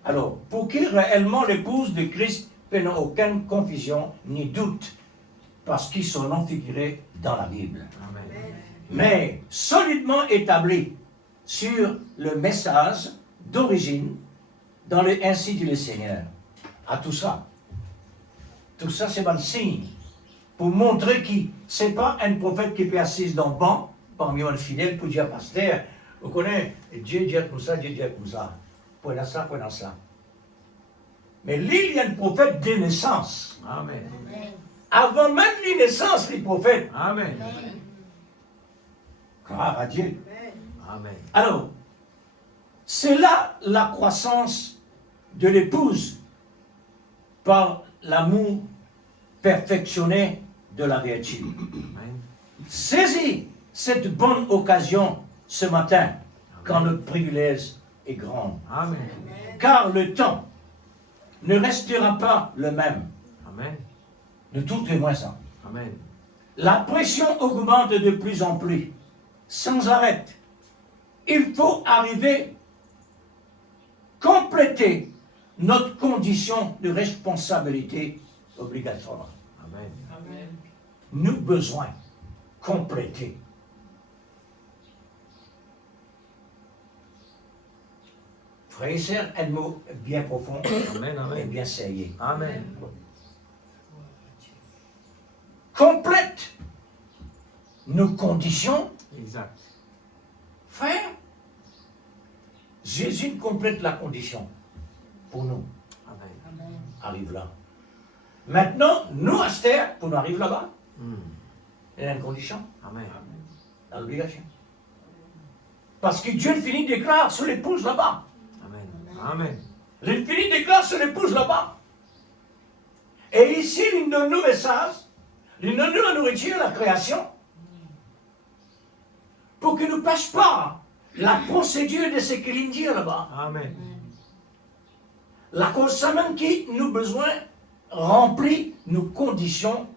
Alors, pour qui réellement l'épouse de Christ n'a aucune confusion ni doute, parce qu'ils sont non figurés dans la Bible. Amen. Mais solidement établis sur le message d'origine, dans le ainsi dit le Seigneur. À tout ça, c'est un signe pour montrer que ce n'est pas un prophète qui peut assis dans le banc parmi les fidèles pour dire pasteur, vous connaissez, Dieu dit comme ça, Dieu dit comme ça. Point à ça, point à ça. Mais lui, il y a un prophète de naissance. Amen. Avant même la naissance des prophètes. Amen. Gloire à Dieu. Amen. Alors, c'est là la croissance de l'épouse par l'amour perfectionné de la vertu. Amen. Saisis cette bonne occasion ce matin, quand le privilège est grand. Amen. Car le temps ne restera pas le même. Amen. Ne doutez moins ça. Amen. La pression augmente de plus en plus, sans arrêt. Il faut arriver, compléter notre condition de responsabilité obligatoire. Amen. Nous besoin compléter. Frères et sœurs, un mot bien profond Amen. et Amen. bien sérieux. Amen. Complète nos conditions. Exact. Frère, Jésus complète la condition pour nous. Amen. Arrive là. Maintenant, nous, Esther, pour nous arriver là-bas, il y a une condition, Amen. l'obligation. Parce que Dieu finit déclare sur l'épouse là-bas. Amen. Amen. L'Infini déclare son épouse là-bas. Et ici, il donne nous le message, il donne nous la nourriture, la création, pour qu'il ne passe pas la procédure de ce qu'il dit là-bas. Amen. La cause même qui nous besoin remplit nos conditions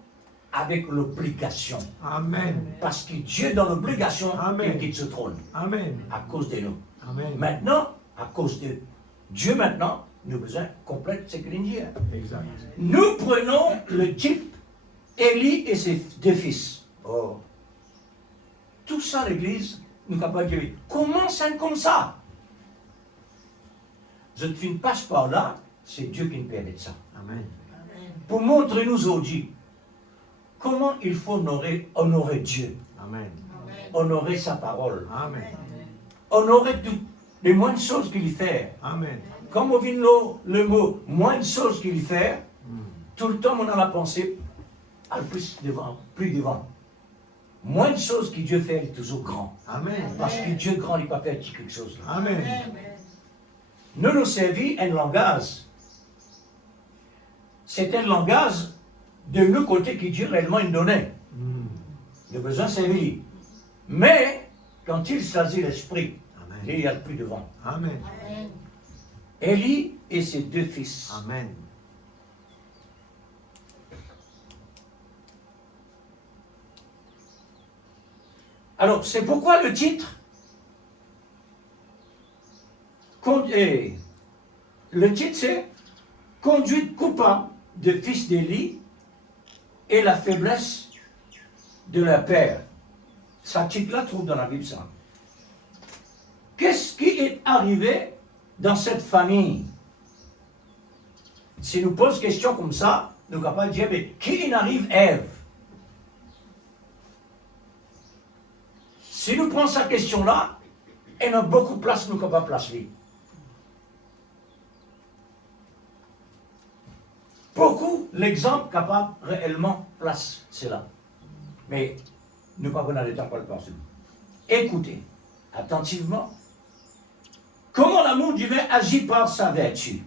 avec l'obligation. Amen. Parce que Dieu dans l'obligation, Amen. il quitte ce trône Amen. à cause de nous. Amen. Maintenant, à cause de Dieu maintenant, nous avons besoin complète ce qu'il dit. Exact. Nous prenons le type Élie et ses deux fils. Oh. Tout ça, l'Église, nous sommes capables de dire, comment c'est comme ça? Je ne passe par là, c'est Dieu qui nous permet de ça. Amen. Pour montrer nous aujourd'hui comment il faut honorer Dieu, Amen. honorer sa parole, Amen. honorer toutes les moindres choses qu'il fait. Amen. Comme on vient le mot moindre chose qu'il fait, tout le temps on a la pensée à plus devant. Moins de choses que Dieu fait est toujours grand. Amen. Parce que Dieu grand, il ne peut pas faire quelque chose. Amen. Nous nous servons un langage. C'est un langage de nous côté que Dieu réellement nous donnait. Il a besoin de servir. Mais quand il s'agit l'esprit, Amen. il y a le plus devant. Amen. Élie et ses deux fils. Amen. Alors, c'est pourquoi le titre, c'est Conduite coupable de fils d'Élie et la faiblesse de leur père. Ce titre-là trouve dans la Bible ça. Qu'est-ce qui est arrivé dans cette famille? Si nous posons question comme ça, nous sommes capables de dire, mais qui arrive Ève? Si nous prenons cette question-là, elle a beaucoup de place, nous ne pouvons pas placer. Beaucoup, l'exemple capable réellement place cela. Mais nous ne pouvons pas dans le temps pour le passer. Écoutez attentivement comment l'amour divin agit par sa vertu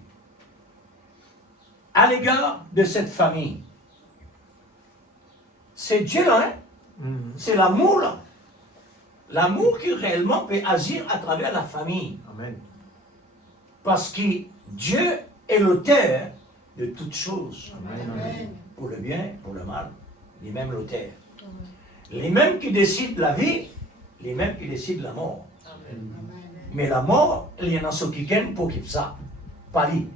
à l'égard de cette famille. C'est Dieu là, hein? C'est l'amour là. L'amour qui réellement peut agir à travers la famille. Amen. Parce que Dieu est l'auteur de toutes choses. Amen. Pour le bien, pour le mal, les mêmes l'auteur. Les mêmes qui décident la vie, les mêmes qui décident la mort. Mais la mort, il y en a ceux qui gagnent pour qu'ils ça. Pas lui.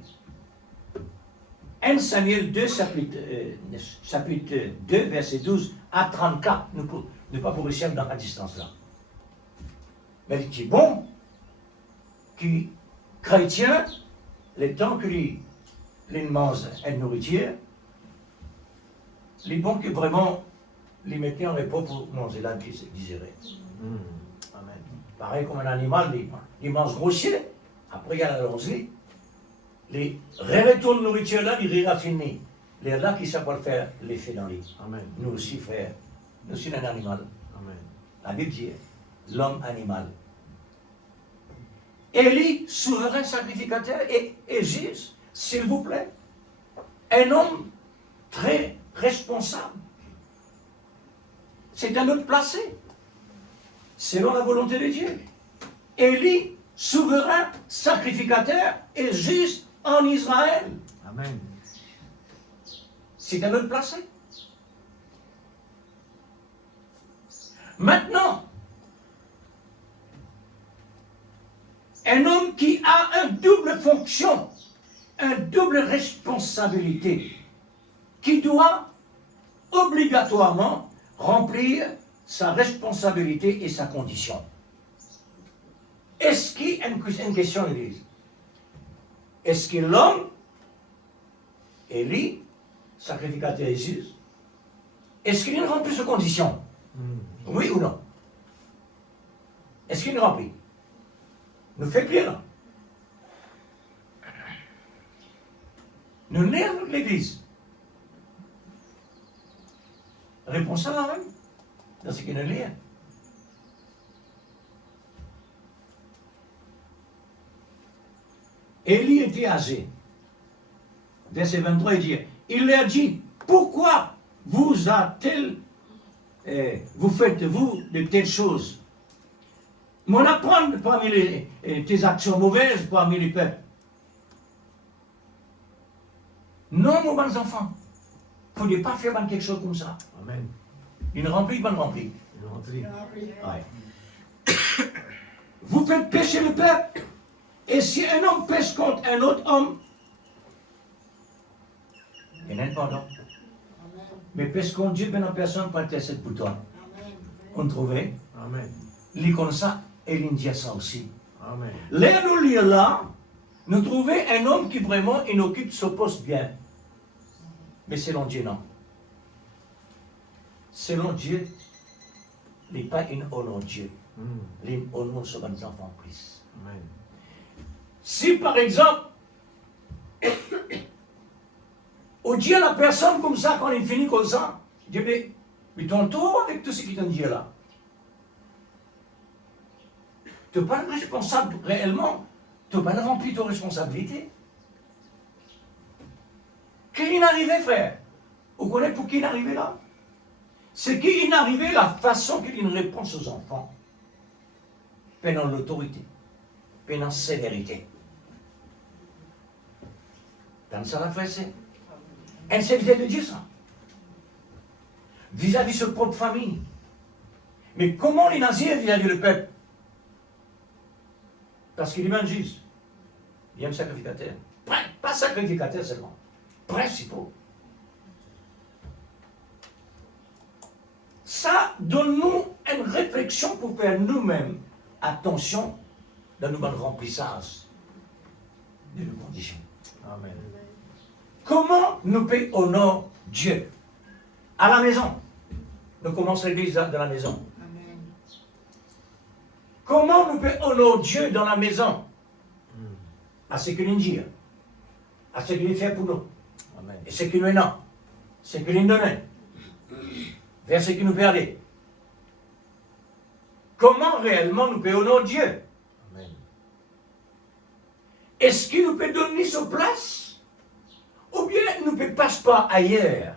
1 Samuel 2, chapitre 2, verset 12 à 34. Nous ne pas pour réussir dans la distance là. Mais il dit bon, qui chrétien, le temps que les mangent une nourriture, les bons qui vraiment les mettaient en repos pour manger là, digérer. Amen. Pareil comme un animal, il mange grossier, après il y a la longerie. Les retours de nourriture là, ils raffinent. Les là qui savent faire l'effet dans les. Amen. Nous aussi, frères, nous sommes un animal. Amen. La Bible dit l'homme animal. Élie, souverain sacrificateur et juge, s'il vous plaît, un homme très responsable. C'est un homme placé, selon la volonté de Dieu. Élie, souverain sacrificateur et juge en Israël. Amen. C'est un homme placé. Maintenant, un homme qui a une double fonction, une double responsabilité, qui doit obligatoirement remplir sa responsabilité et sa condition. Est-ce qu'il y a une question de l'Église? Est-ce que l'homme, Élie, sacrificateur et juge, est-ce qu'il remplit ses conditions? Oui ou non? Est-ce qu'il remplit? Nous fait clair là. Nous lèvons l'Église. Réponse à la même. Dans ce qu'il nous lit. Élie était âgé. Verset 23, il leur dit, pourquoi vous a-t-il, vous faites-vous de telles choses? M'en apprendre parmi tes actions mauvaises parmi les peuples. Non, mon bons enfants, vous ne pouvez pas faire quelque chose comme ça. Amen. Une remplie, pas une remplie. Une rentrée. Ouais. Vous faites pécher le peuple. Et si un homme pêche contre un autre homme, il y en a pardon. Mais pêche contre Dieu, ben personne pas cette pour toi. On trouvait, Amen. lit comme ça, et il dit ça aussi. Amen. Là, nous lire là, nous trouvons un homme qui vraiment, il occupe ce poste bien. Mais selon Dieu, non. Selon Dieu, il n'est pas un honor Dieu. Il est un honor sur les enfants plus. Amen. Si par exemple, on dit à la personne comme ça, quand il finit comme ça, il dit, mais ton tour avec tout ce qu'il t'a dit là. Tu n'es pas responsable réellement, tu n'as pas rempli ta responsabilité. Qu'est-ce qui est arrivé, frère? Vous connaissez pour qui il est arrivé là? C'est qui est arrivé la façon qu'il répond aux enfants. Pendant l'autorité, pendant la sévérité. Dans ça, la frère, c'est. Elle s'est de dire ça. Vis-à-vis de sa propre famille. Mais comment les nazis vis-à-vis du peuple? Parce qu'il évangélise. Il aime sacrificateur. Pas sacrificateur seulement. Principaux. Ça donne-nous une réflexion pour faire nous-mêmes attention dans nos remplissages de nos conditions. Amen. Comment nous peut honorer Dieu? À la maison. Nous commençons l'église de la maison. Amen. Comment nous peut honorer Dieu dans la maison? À ce qu'il nous dit. À ce qu'il fait pour nous. Amen. Et ce qu'il nous donne. Ce qu'il nous donne. Vers ce qu'il nous peut aller. Comment réellement nous peut honorer Dieu? Amen. Est-ce qu'il nous peut donner sa place? Ou bien nous ne passe pas ailleurs?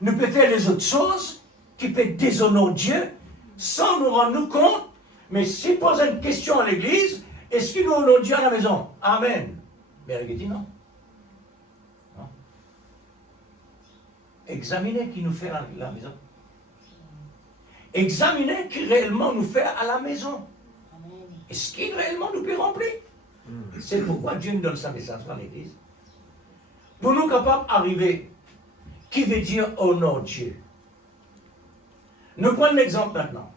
Nous peut faire les autres choses qui peuvent déshonorer Dieu sans nous rendre compte. Mais si pose une question à l'église, est-ce qu'il nous honore Dieu à la maison? Amen. Mais elle dit non. Non. Examinez qui nous fait à la maison. Examinez qui réellement nous fait à la maison. Est-ce qu'il réellement nous peut remplir? C'est pourquoi Dieu nous donne sa message dans l'église. Pour nous capables d'arriver, qui veut dire honore Dieu. Nous prenons l'exemple maintenant.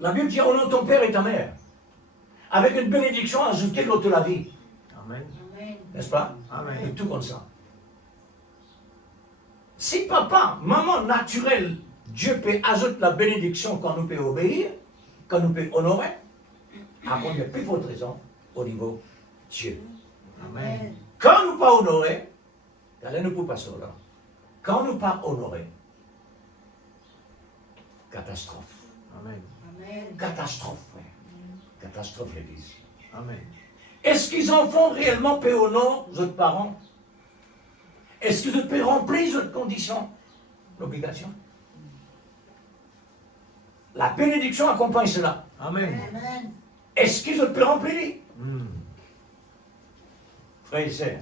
La Bible dit honore ton père et ta mère. Avec une bénédiction ajoutée l'autre la vie. Amen. N'est-ce pas? Amen. Et tout comme ça. Si papa, maman naturelle, Dieu peut ajouter la bénédiction quand nous peut obéir, quand nous peut honorer, après il n'y a plus votre raison au niveau Dieu. Amen. Quand nous pas honorer, là nous ne pouvons pas sortir. Quand nous pas honorer, catastrophe. Amen. Catastrophe, frère. Catastrophe, l'église. Amen. Est-ce qu'ils en font réellement paix au nom, vos parents? Est-ce qu'ils peuvent remplir votre condition, l'obligation? La bénédiction accompagne cela. Amen. Est-ce qu'ils peuvent remplir? Mm. Frères et sœurs,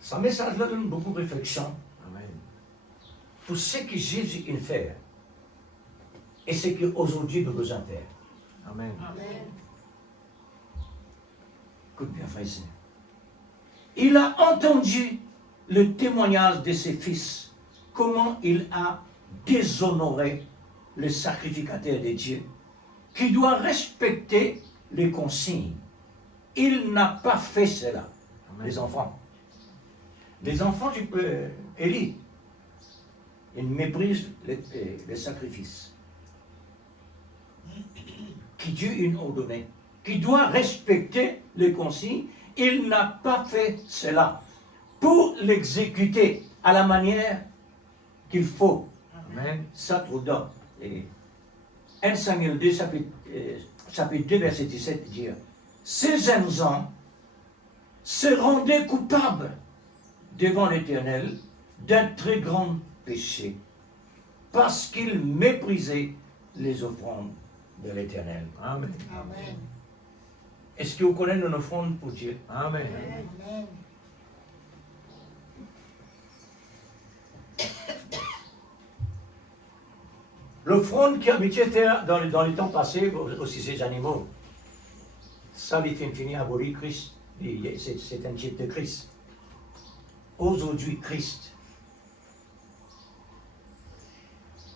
ce message-là donne beaucoup de réflexion Amen. pour ce que Jésus a fait et ce qu'aujourd'hui nous avons besoin de faire. Amen. Écoute bien, frères et sœurs. Il a entendu le témoignage de ses fils, comment il a déshonoré le sacrificateur de Dieu, qui doit respecter les consignes. Il n'a pas fait cela. Amen. Les enfants. Les enfants du Élie, ils méprisent les sacrifices qui Dieu a ordonné, qui doit respecter les consignes. Il n'a pas fait cela pour l'exécuter à la manière qu'il faut. Amen. Ça trouve dans 1 Samuel 2, chapitre 2, verset 17, dire: ces jeunes gens se rendait coupable devant l'Éternel d'un très grand péché, parce qu'il méprisait les offrandes de l'Éternel. Amen. Amen. Est-ce que vous connaissez une offrande pour Dieu? Amen. Amen. L'offrande qui habituait faire dans les temps passés, aussi ces animaux, ça les fait finir abolir Christ. C'est un type de Christ. Aujourd'hui, Christ,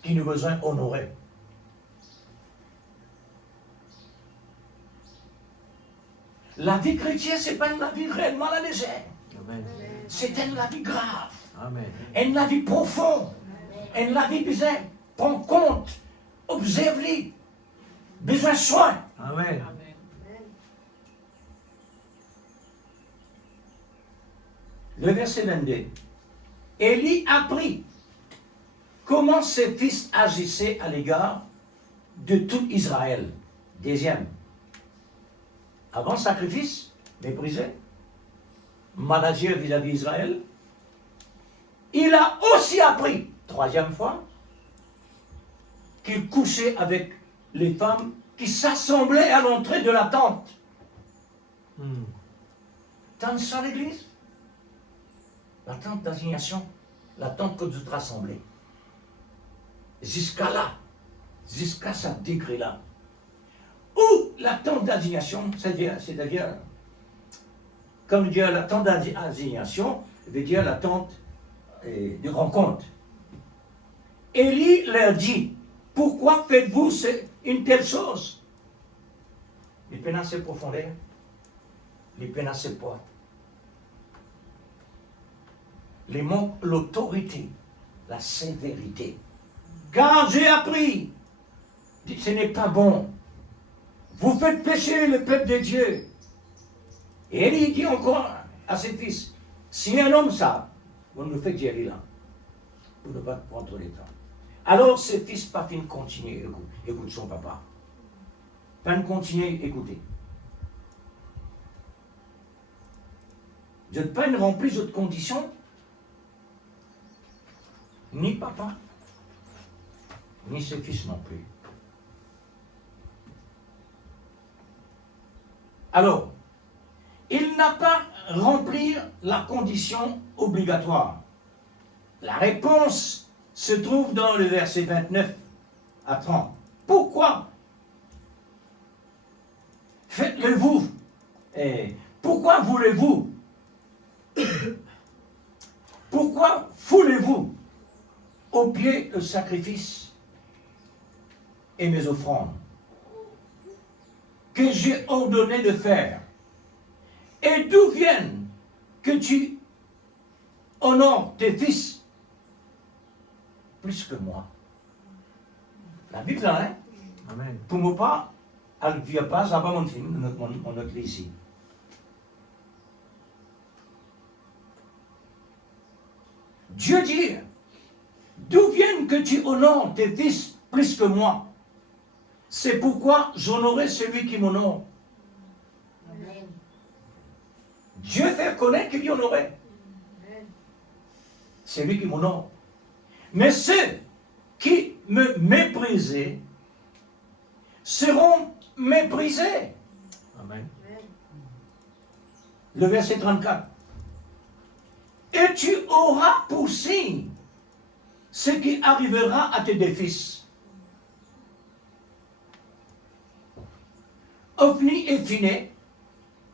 qui nous besoin honorer. La vie chrétienne, ce n'est pas une vie réellement la légère. Amen. C'est une vie grave, Amen. une vie profonde, une vie besoin prendre compte, observer, besoin de soin. Amen. Le verset 22. Élie apprit comment ses fils agissaient à l'égard de tout Israël. Deuxième. Avant le sacrifice, méprisé, maladieux vis-à-vis d'Israël. Il a aussi appris, troisième fois, qu'il couchait avec les femmes qui s'assemblaient à l'entrée de la tente. Dans ça l'église, la tente d'assignation, la tente que tu te rassemblais. Jusqu'à là, jusqu'à ce degré-là. Ou la tente d'assignation, c'est-à-dire, comme dire la tente d'assignation, veut dire la tente de rencontre. Élie leur dit, pourquoi faites-vous une telle chose? Les peines assez profondeurs, les peines assez poids. Les mots, l'autorité, la sévérité. Car j'ai appris, ce n'est pas bon. Vous faites pécher le peuple de Dieu. Et Élie dit encore à ses fils, si un homme ça, vous nous faites dire là, pour ne pas prendre trop de temps. Alors ses fils pas fin continuer, écoute son papa. Pas continuer, écouter. Je ne pas remplir d'autres conditions, ni papa, ni ses fils non plus. Alors, il n'a pas rempli la condition obligatoire. La réponse se trouve dans le verset 29 à 30. Pourquoi faites-le-vous? Pourquoi voulez-vous? Pourquoi foulez-vous au pied le sacrifice et mes offrandes que j'ai ordonné de faire? Et d'où viennent que tu honores tes fils plus que moi? La Bible, hein? Amen. Pour moi pas, elle ne vient pas, ça va mon film, notre ici. Dieu dit, d'où viennent que tu honores tes fils plus que moi? C'est pourquoi j'honorerai celui qui m'honore. Amen. Dieu fait connaître qu'il y honorait. C'est lui qui m'honore. Mais ceux qui me méprisaient seront méprisés. Amen. Le verset 34. Et tu auras pour signe ce qui arrivera à tes deux fils. Ophni et Phiné,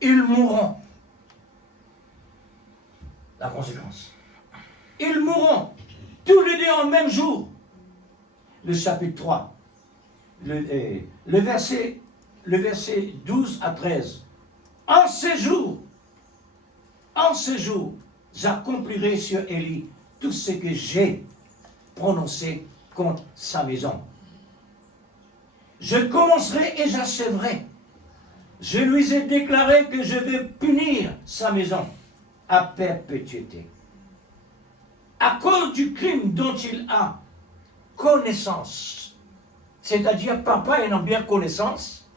ils mourront. La conséquence. Ils mourront tous les deux en même jour. Le chapitre 3, le verset 12 à 13. En ce jour, j'accomplirai sur Élie tout ce que j'ai prononcé contre sa maison. Je commencerai et j'achèverai. Je lui ai déclaré que je vais punir sa maison à perpétuité. À cause du crime dont il a connaissance, c'est-à-dire papa ayant bien connaissance,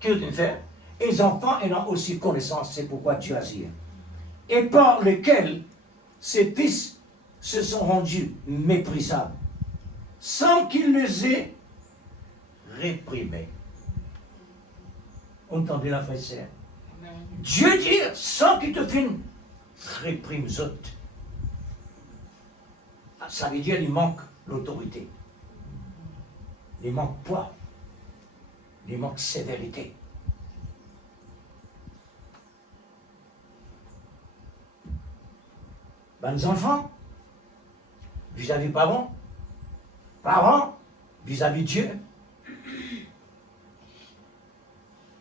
qu'il doit faire, et les enfants ayant aussi connaissance, c'est pourquoi Dieu agit. et par lesquels ses fils se sont rendus méprisables, sans qu'il les ait réprimés. Entendez la frère et sœur? Amen. Dieu dit, sans qu'il te filme, réprime autres. Ça veut dire qu'il manque l'autorité. Il manque poids. Il manque sévérité. Ben, les enfants, vis-à-vis parents, parents, vis-à-vis Dieu.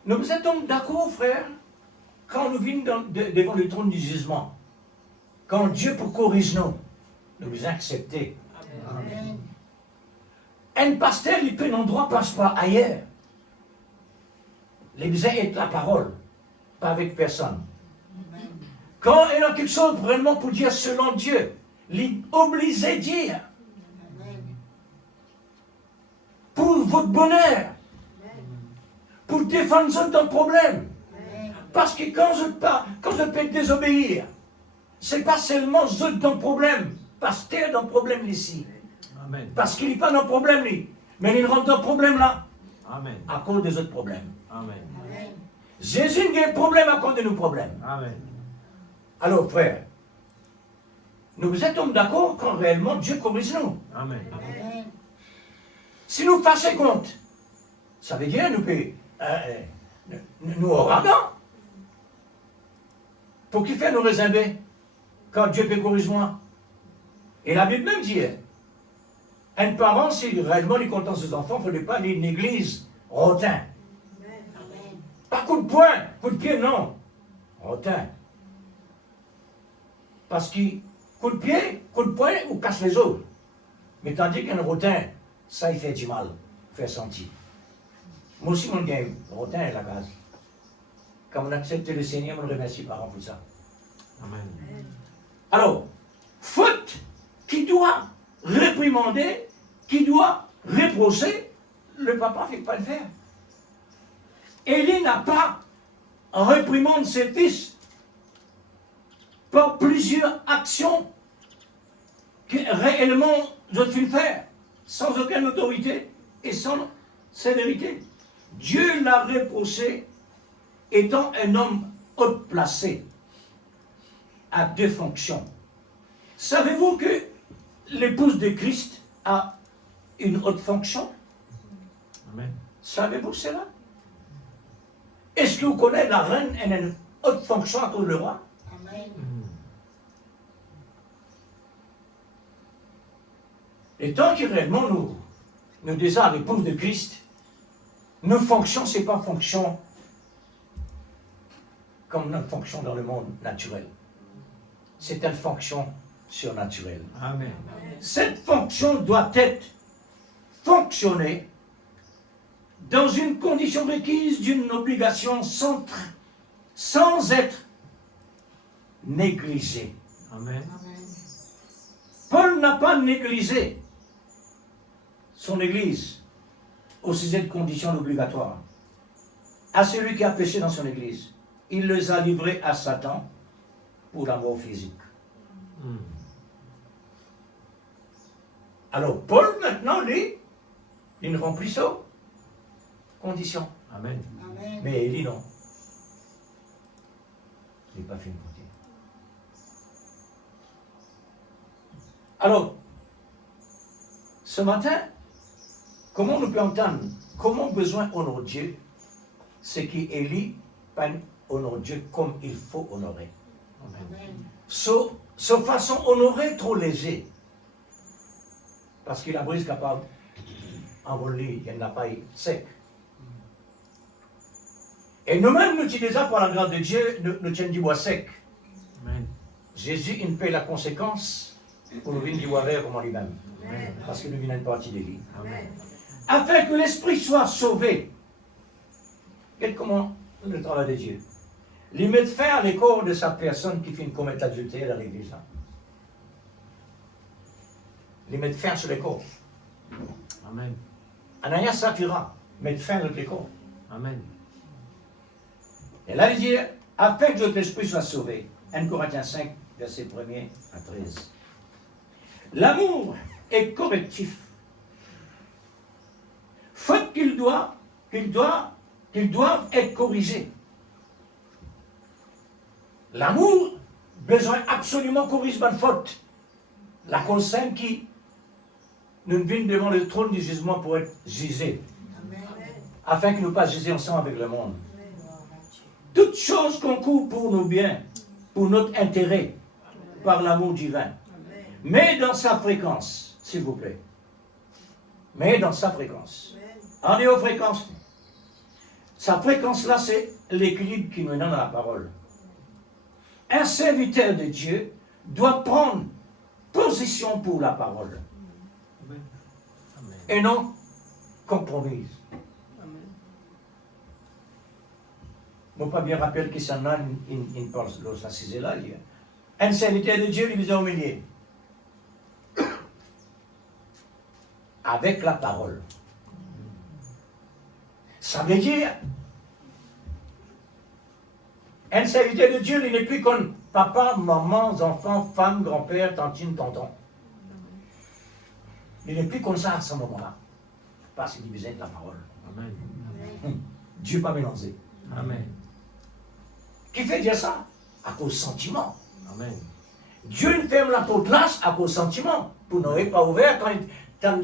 Nous êtes d'accord, frère, quand nous venons devant le trône du jugement, quand Dieu pour corriger nous accepter. Amen. Un pasteur, il peut un endroit, passe pas ailleurs. Les besoins est la parole, pas avec personne. Amen. Quand il y a quelque chose vraiment pour dire selon Dieu, il est obligé de dire Amen. pour votre bonheur, pour défendre d'un problème. Amen. Parce que quand je peux désobéir, c'est pas seulement je d'un problème, pasteur d'un problème ici. Amen. Parce qu'il n'est pas dans le problème, lui. Mais il rentre dans le problème là, Amen. à cause des autres problèmes. Amen. Amen. Jésus a un problème à cause de nos problèmes. Amen. Alors, frère, nous êtes d'accord quand réellement Dieu corrige nous. Amen. Amen. Si nous faisons compte, ça veut dire nous ouragans. Pour qui fait nous réserver quand Dieu peut corriger moi? Et la Bible même dit, un parent, si réellement il est content de ses enfants, il ne faut pas aller une église rotin. Amen. Pas coup de poing, coup de pied, non. Rotin. Parce que coup de pied, coup de poing, ou casse les os. Mais tandis qu'un rotin, ça il fait du mal, fait sentir. Moi aussi, mon gars, rotin est la base. Quand on accepte le Seigneur, on remercie les parents pour ça. Amen. Alors, faute qui doit réprimander, qui doit reprocher, le papa ne fait pas le faire. Élie n'a pas réprimandé ses fils par plusieurs actions que réellement doivent faire, sans aucune autorité et sans sévérité. Dieu l'a reproché étant un homme haut placé à deux fonctions. Savez-vous que l'épouse de Christ a une haute fonction? Amen. Savez-vous cela? Est-ce que vous connaissez la reine, elle a une haute fonction à cause du roi? Amen. Et tant que réellement nous désirons l'épouse de Christ, nos fonctions, ce n'est pas fonction comme notre fonction dans le monde naturel. C'est une fonction surnaturelle. Amen. Cette fonction doit être fonctionnée dans une condition requise d'une obligation sans être négligée. Amen. Amen. Paul n'a pas négligé son Église au sujet de conditions obligatoires. À celui qui a péché dans son Église, il les a livrés à Satan pour la mort physique. Alors Paul, maintenant, lui, il ne remplit ça. Conditions. Amen. Amen. Mais Élie, non. Il n'est pas fait une côté. Alors, ce matin, comment nous pouvons entendre, comment besoin honore Dieu, c'est qu'Élie pas honore Dieu comme il faut honorer. Amen. Amen. Sa façon honorer trop léger. Parce que la brise capable envoler, elle n'a pas sec. Et nous-mêmes, nous utilisons par la grâce de Dieu, nous tiens du bois sec. Amen. Jésus, il paie la conséquence pour nous venir du bois vert comme lui-même. Amen. Parce que nous venons une partie de lui. Amen. Afin que l'esprit soit sauvé. Regardez comment le travail de Dieu. Il met fin à l'écart de sa personne qui fait une commettre l'adultère dans l'église. Il met fin sur l'écart. Amen. Ananias Saphira met fin sur l'écart. Amen. Et là, il dit, afin que votre esprit soit sauvé, 1 Corinthiens 5, verset 1er à 13. L'amour est correctif. Faute qu'ils doivent être corrigés. L'amour, besoin absolument corriger bonne faute. La cause simple qui nous vient devant le trône du jugement pour être jugés, afin que nous pas juger ensemble avec le monde. Toutes choses concourent pour nos biens, pour notre intérêt, par l'amour divin. Mais dans sa fréquence, s'il vous plaît. Mais dans sa fréquence. On est aux fréquences. Sa fréquence-là, c'est l'équilibre qui nous donne dans la parole. Un serviteur de Dieu doit prendre position pour la parole. Et non compromise. Moi, pas bien rappelle que ça n'a une pense de ça, c'est là. Un serviteur de Dieu, il vous a humilié. Avec la parole. Ça veut dire, un serviteur de Dieu, il n'est plus comme papa, maman, enfants, femme, grand-père, tantine, tonton. Il n'est plus comme ça à ce moment-là. Parce qu'il a besoin de la parole. Amen. Dieu pas mélangé. Amen. Qui fait dire ça? À cause du sentiment. Amen. Dieu ne ferme la porte là à cause du sentiment. Vous n'aurez pas ouvert quand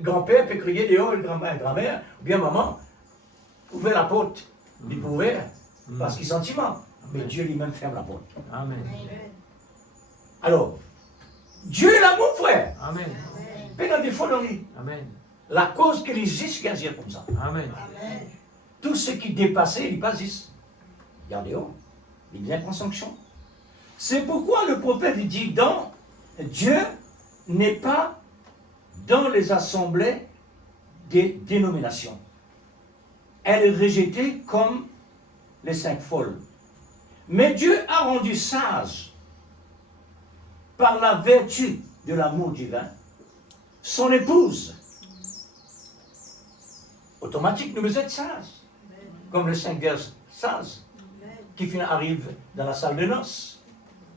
grand-père peut crier dehors, grand-mère, ou bien maman, ouvrez la porte. Il peut ouvrir parce qu'il est sentiment. Mais Dieu lui-même ferme la porte. Amen. Alors, Dieu est l'amour, frère. Amen. Mais dans des fois, on dit, Amen. la cause qu'il existe, qu'il agit comme ça. Amen. Tout ce qui dépassait, il passe ici. Regardez, oh, il vient prendre sanction. C'est pourquoi le prophète dit, Dieu n'est pas dans les assemblées des dénominations. Elle est rejetée comme les 5 folles. Mais Dieu a rendu sage, par la vertu de l'amour divin, son épouse. Automatique, nous êtes sages. Comme les 5 vers sages, qui arrivent dans la salle de noces.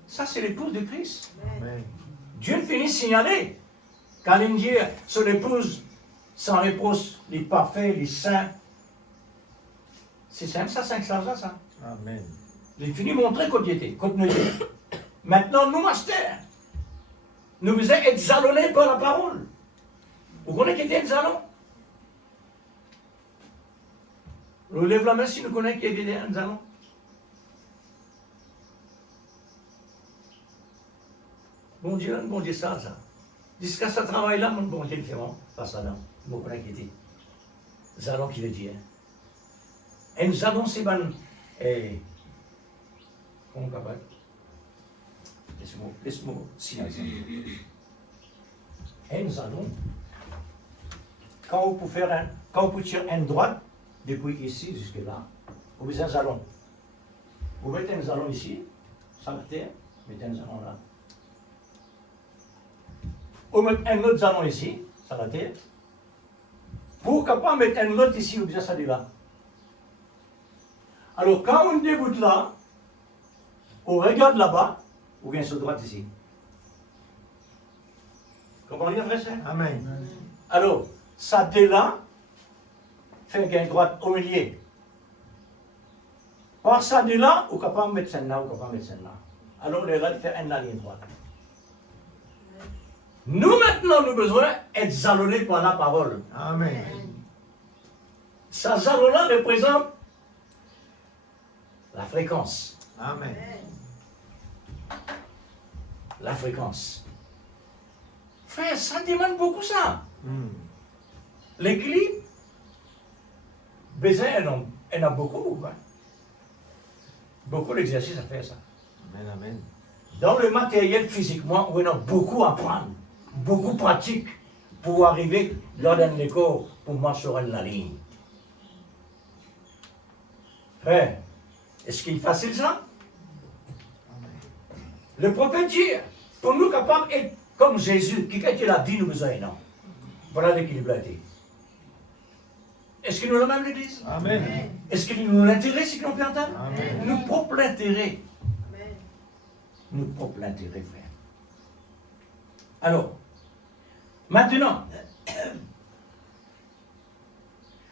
Ça, c'est l'épouse de Christ. Amen. Dieu finit signaler. Quand il dit son épouse, sans reproche, les parfaits, les saints. C'est simple, ça, 5 ça. Amen. Il finit montrer qu'on y était, qu'on nous était. Maintenant, nous, master, nous vous êtes exalonnés par la parole. Vous connaissez qui était exalon? Nous lève la main si nous connaissons qui était exalon. Bon Dieu, ça. Jusqu'à ce travail-là, mon bon Dieu, il fait pas ça, non. Vous connaissez qui était. Zalon qui veut dire. Et nous avons ces bonnes. Comment on peut laisse-moi silencer. Et nous allons. Quand vous pouvez tirer une droite, depuis ici jusque là, vous mettez un jalon. Vous mettez un jalon ici, sur la terre, mettez un jalon là. Vous mettez un autre jalon ici, sur la terre. Vous capable de mettre un autre ici, vous mettez ça de là. Alors quand on débute là, on regarde là-bas, ou bien sur droite ici. Comprenez, frère? Amen. Alors, ça de là, fait une droite au milieu. Par ça de là, on est capable de mettre celle-là, on est capable de mettre celle-là. Alors, les règles fait une ligne droite. Nous, maintenant, nous avons besoin d'être jalonnés par la parole. Amen. Ça jalon-là représente la fréquence. Amen. La fréquence. Frère, ça demande beaucoup ça. L'équilibre, besoin, il y en a beaucoup. Hein? Beaucoup d'exercices à faire ça. Amen. Amen. Dans le matériel physiquement, on a beaucoup à prendre, beaucoup pratique pour arriver lors d'un école pour marcher sur la ligne. Frère, est-ce qu'il est facile ça? Le prophète dit, pour nous capables d'être comme Jésus, qui quand il a dit, nous besoin non. Voilà l'équilibre. Est-ce qu'il nous l'a même l'église? Amen. Est-ce qu'il nous l'intéresse, ce que l'on peut entendre? Amen. Nous propre l'intérêt. notre propre intérêt, frère. Alors, maintenant,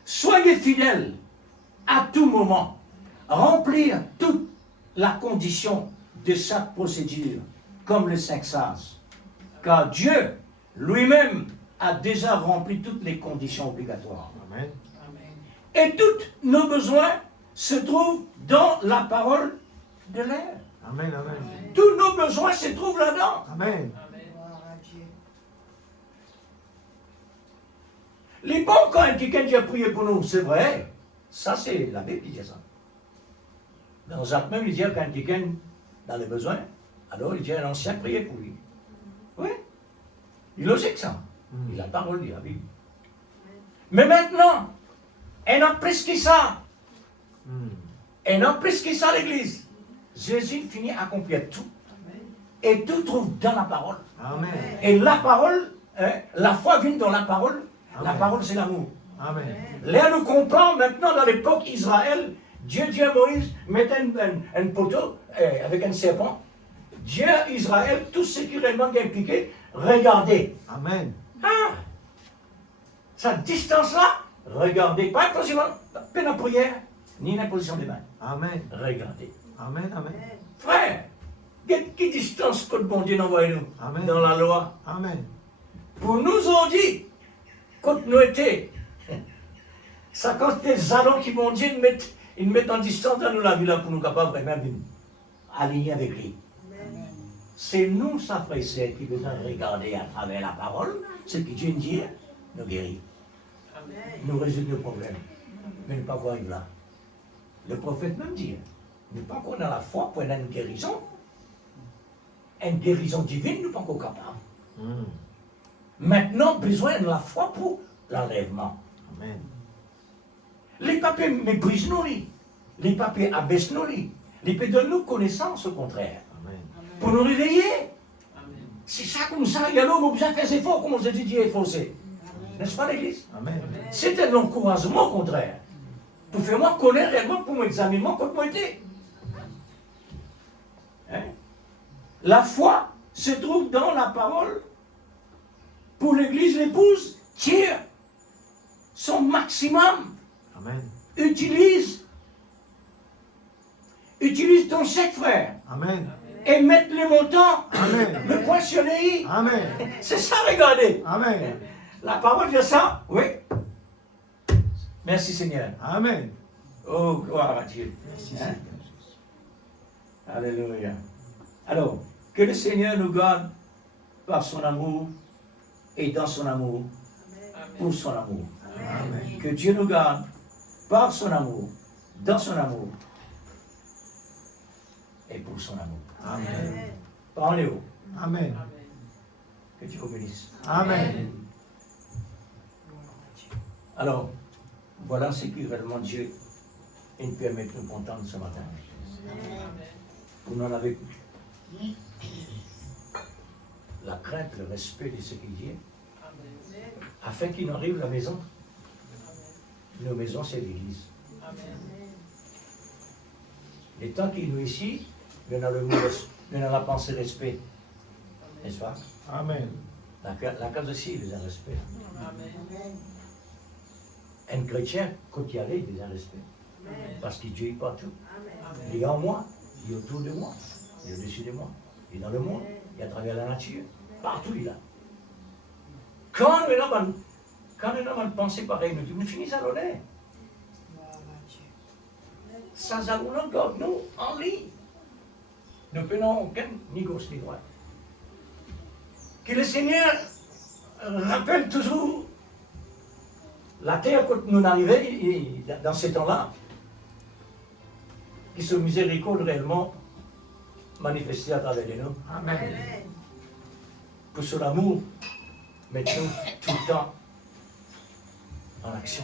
soyez fidèles à tout moment, remplir toute la condition de sa procédure, comme le 5 Sas, car Dieu lui-même a déjà rempli toutes les conditions obligatoires. Amen. Et tous nos besoins se trouvent dans la parole de l'air. Amen. Amen. Tous nos besoins se trouvent là-dedans. Amen. Gloire à Dieu. Les bons, quand quelqu'un dit prier pour nous, c'est vrai. Ça, c'est la Bible qui dit ça. Dans Jacques même, il dit quand quelqu'un a des besoins, alors il dit à l'ancien prier pour lui. Oui. Il est logique ça. Il a la parole de la Bible. Mais maintenant, elle n'a plus que ça. Elle n'a plus que ça l'Église. Jésus finit à accomplir tout. Et tout trouve dans la parole. Amen. Et la parole, hein, la foi vient dans la parole. La Amen. parole, c'est l'amour. Amen. Là, nous comprenons maintenant dans l'époque Israël, Dieu dit à Moïse, mettez un poteau avec un serpent. Dieu, Israël, tout ce qui réellement est impliqué, regardez. Amen. Ah, cette distance-là, regardez. Pas impossible, pas la prière, ni l'imposition des mains. Amen. Regardez. Amen. Amen. Frère, quelle distance que le bon Dieu envoie nous Amen. dans la loi. Amen. Pour nous aujourd'hui, quand nous étions, ça quand des allons qui vont Dieu ils mettent en distance dans nous la vie là pour nous capables vraiment aligner avec lui. C'est nous, ça frère et sœur, qui devons regarder à travers la parole, ce que Dieu dit, nous guérit. Nous résout nos problèmes. Mais ne pas voir là. Le prophète même dit, nous pas qu'on a la foi pour une guérison. Une guérison divine, nous pas encore capables. Maintenant, besoin de la foi pour l'enlèvement. Amen. Les papiers méprisent nous, les papiers abaissent nous, les papiers donnent nous connaissance au contraire. Amen. Pour nous réveiller. C'est ça comme ça, il y a l'homme obligé de faire ses efforts, comme on s'est dit, est faussé. N'est-ce pas l'église? Amen. C'est un encouragement au contraire. Pour faire moi connaître réellement, pour m'examiner comme moi était. Hein? La foi se trouve dans la parole. Pour l'église, l'épouse tire son maximum. Amen. Utilise ton chèque, frère. Amen. Et mettre les montants, Amen. le poinçonner. Amen. C'est ça, regardez. Amen. La parole dit ça, oui. Merci Seigneur. Amen. Oh, gloire à Dieu. Merci, Hein? Seigneur. Alléluia. Alors, que le Seigneur nous garde par son amour et dans son amour, pour son amour. Amen. Que Dieu nous garde par son amour, dans son amour et pour son amour. Amen. Parlez haut. Amen. Que Dieu vous bénisse. Amen. Alors, voilà ce que réellement Dieu nous permet de nous entendre ce matin. Vous n'en avez plus. La crainte, le respect de ce qu'il dit, afin qu'il n'arrive à la maison. Nos maisons, c'est l'église. Les temps qu'il nous ici, nous avons la pensée respect. N'est-ce pas? Amen. La case aussi, il y a un respect. Un chrétien, quand il y allait, il y a un respect. Parce qu'il Dieu est partout. Il est en moi, il est autour de moi, il est au-dessus de moi, il est dans le monde, il est à travers la nature. Partout il est là. Quand nous avons pensé pareil, nous finissons à l'honneur. Ça nous encore, nous, en lit. Nous ne prenons aucun, ni gauche ni droite. Que le Seigneur rappelle toujours la terre quand nous arrivons dans ces temps-là, qui se miséricorde réellement manifesté à travers nous. Amen. Pour son amour, mettons tout le temps en action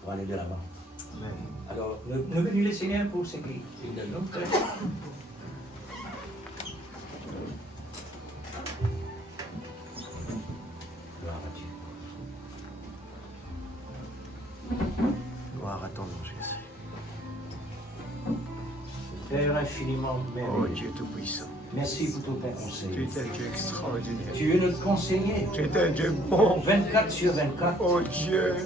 pour aller de l'avant. Amen. Alors, nous bénissons le Seigneur pour ce qu'il donne nous, frère. Gloire à Dieu. Gloire à ton nom, Jésus. Père infiniment Oh merveilleux. Dieu Tout-Puissant. Merci pour tous tes Tu conseils. es un Dieu extraordinaire. Tu es notre conseiller. Tu es un Dieu bon. 24 sur 24. Oh Dieu,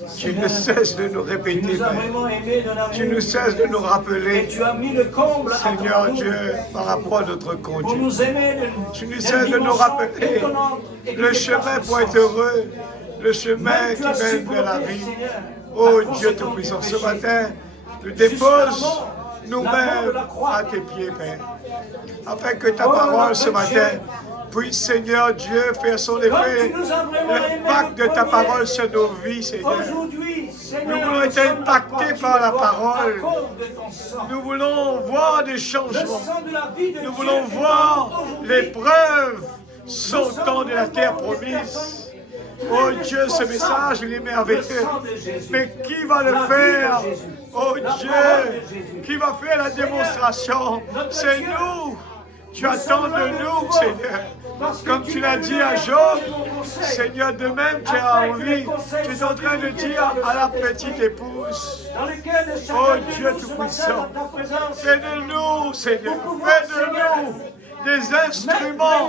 tu Seigneur, ne cesses de nous tu répéter, nous as Père. vraiment aimés d'un amour. Tu ne cesses de nous Et rappeler, tu as mis le comble à Seigneur ton Dieu, amour par rapport à notre pour conduite. nous aimer Tu ne d'une cesses de nous dimension rappeler étonnante et qui le dépasse chemin le pour être sens. heureux, le chemin Même tu qui as mène supporté, vers la vie. Seigneur, Oh la Dieu conséquence Tout-Puissant, du ce péché. matin, nous Jusqu'à la dépose mort, la mort de nous-mêmes la croix. à tes pieds, Père. Afin que ta Oh, parole notre ce matin Dieu. puisse, Seigneur Dieu, faire son Comme effet. tu nous as vraiment aimés L'impact le de ta premier. parole sur nos vies, Seigneur. Aujourd'hui, Seigneur, Nous voulons être sommes impactés appartis par la de toi parole. à cause de ton sang. Nous voulons voir des Le changements. sang de la vie de Nous Dieu voulons est voir aujourd'hui. les preuves sautant de la terre promise. Oh Dieu, ce message, il est merveilleux. Mais qui va le faire? Oh Dieu, qui va faire la démonstration? C'est nous. Tu attends de nous, Seigneur. Comme tu l'as dit à Job, Seigneur, de même tu as envie. Tu es en train de dire à la petite épouse, Dans lequel de chacun oh de Dieu nous ce matin, Tout-Puissant, dans ta présence, fais de nous, Seigneur, fais de nous des instruments.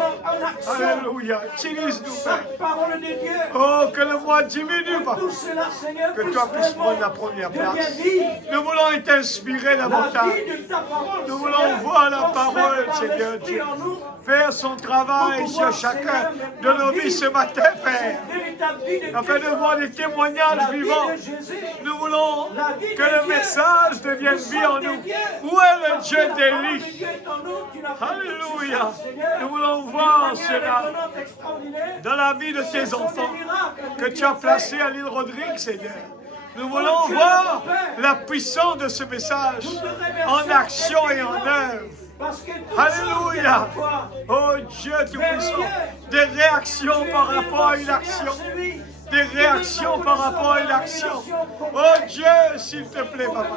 Alléluia. Utilise-nous, Père. la parole de Dieu. Oh, que le moi diminue, Papa. Tout cela, Seigneur, Que puisse toi puisses vraiment prendre la première place. devenir Nous voulons être inspirés la davantage. vie de ta parole, Nous Seigneur, voulons voir la transmettre parole, par Seigneur l'Esprit Dieu, en nous, faire son travail sur chacun de nos vies ce matin, Père. véritable vie de Afin de Christ, voir des témoignages la vie vivants. de Jésus. Nous voulons que le message devienne vie en nous. Où est le Dieu d'Élie? Alléluia. Nous voulons voir cela dans la vie de tes enfants que tu as placés à l'île Rodrigue, Seigneur. Nous voulons voir la puissance de ce message en action et en œuvre. Alléluia. Oh Dieu Tout-Puissant, des réactions par rapport à une action. Des réactions par rapport à une action. Oh Dieu, s'il te plaît, Papa.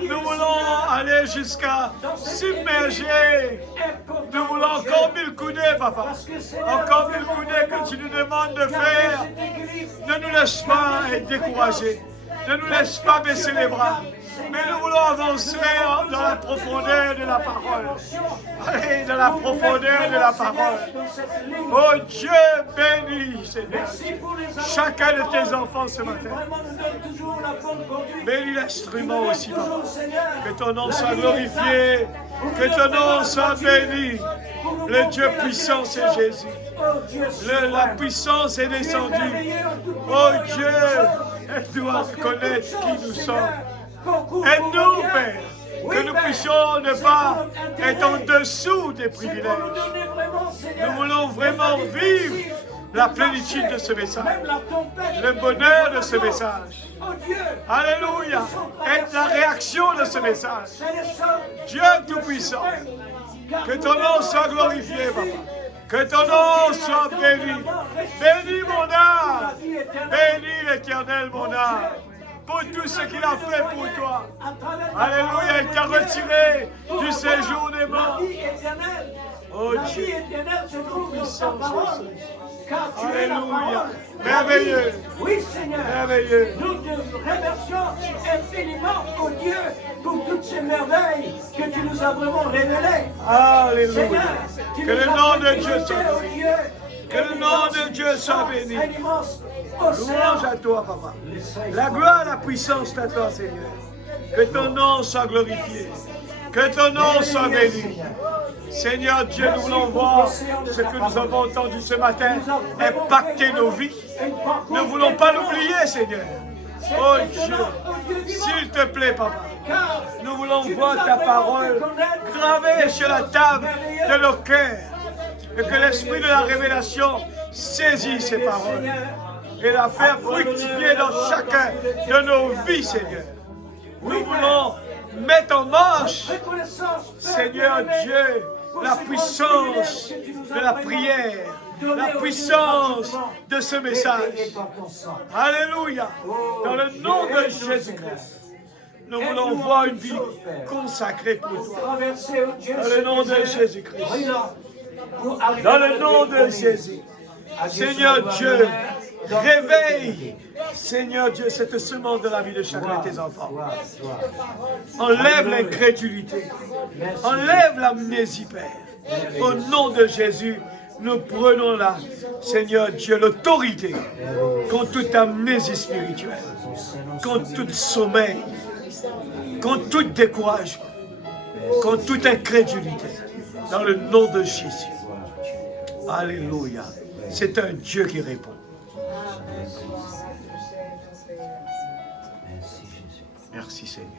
Nous voulons aller jusqu'à submerger. Nous voulons encore 1000 coudées, Papa. Encore 1000 coudées que tu nous demandes de faire. Ne nous laisse pas être découragés. Ne nous laisse pas baisser les bras. Mais nous voulons avancer dans la profondeur de la parole. Allez, dans la profondeur de la parole. Oh Dieu, bénis, Seigneur, chacun de tes enfants ce matin. Bénis l'instrument aussi, Papa. Que ton nom soit glorifié. Que ton nom soit béni. Le Dieu puissant, c'est Jésus. La puissance est descendue. Oh Dieu, aide-nous à connaître qui nous sommes. Aide-nous, Père, que nous puissions ne pas être en dessous des privilèges. Nous voulons vraiment vivre la plénitude de ce message, le bonheur de ce message. Alléluia. Être la réaction de ce message. Dieu Tout-Puissant, que ton nom soit glorifié, Papa. Que ton nom soit béni. Bénis mon âme. Bénis l'Éternel, mon âme. Pour tout ce qu'il a fait pour toi. Alléluia, il t'a retiré du séjour des morts. Oh Dieu, puissant Jésus. Alléluia, merveilleux. Oui, Seigneur. Merveilleux. Nous te remercions infiniment, oh Dieu, pour toutes ces merveilles que tu nous as vraiment révélées. Alléluia. Seigneur, tu Que nous le as nom de fait Dieu soit goûter, oh béni. Dieu, Que le nom de Dieu soit béni. un immense Louange océan. à toi, Papa. La gloire, la puissance à toi, Seigneur. Que ton nom soit glorifié. Que ton nom soit béni. Seigneur Dieu, nous voulons voir ce que nous avons entendu ce matin impacter nos vies. Nous ne voulons pas l'oublier, Seigneur. Oh Dieu, s'il te plaît, Papa, nous voulons voir ta parole gravée sur la table de nos cœurs. Et que l'esprit de la révélation saisisse ces paroles et la faire fructifier dans chacun de nos vies, Seigneur. Nous voulons mettre en marche, Seigneur Dieu, la puissance de la prière, la puissance de ce message. Alléluia. Dans le nom de Jésus-Christ, nous voulons voir une vie consacrée pour toi. Dans le nom de Jésus-Christ. Dans le nom de Jésus. Seigneur Dieu, réveille Seigneur Dieu, cette semence de la vie de chacun de tes enfants. Gloire, gloire. Enlève l'incrédulité. Merci. Enlève l'amnésie, Père. Au nom de Jésus, nous prenons là, Seigneur Dieu, l'autorité contre toute amnésie spirituelle, contre tout sommeil, contre tout découragement, contre toute incrédulité. Dans le nom de Jésus. Alléluia. C'est un Dieu qui répond. Merci Jésus. Merci Seigneur.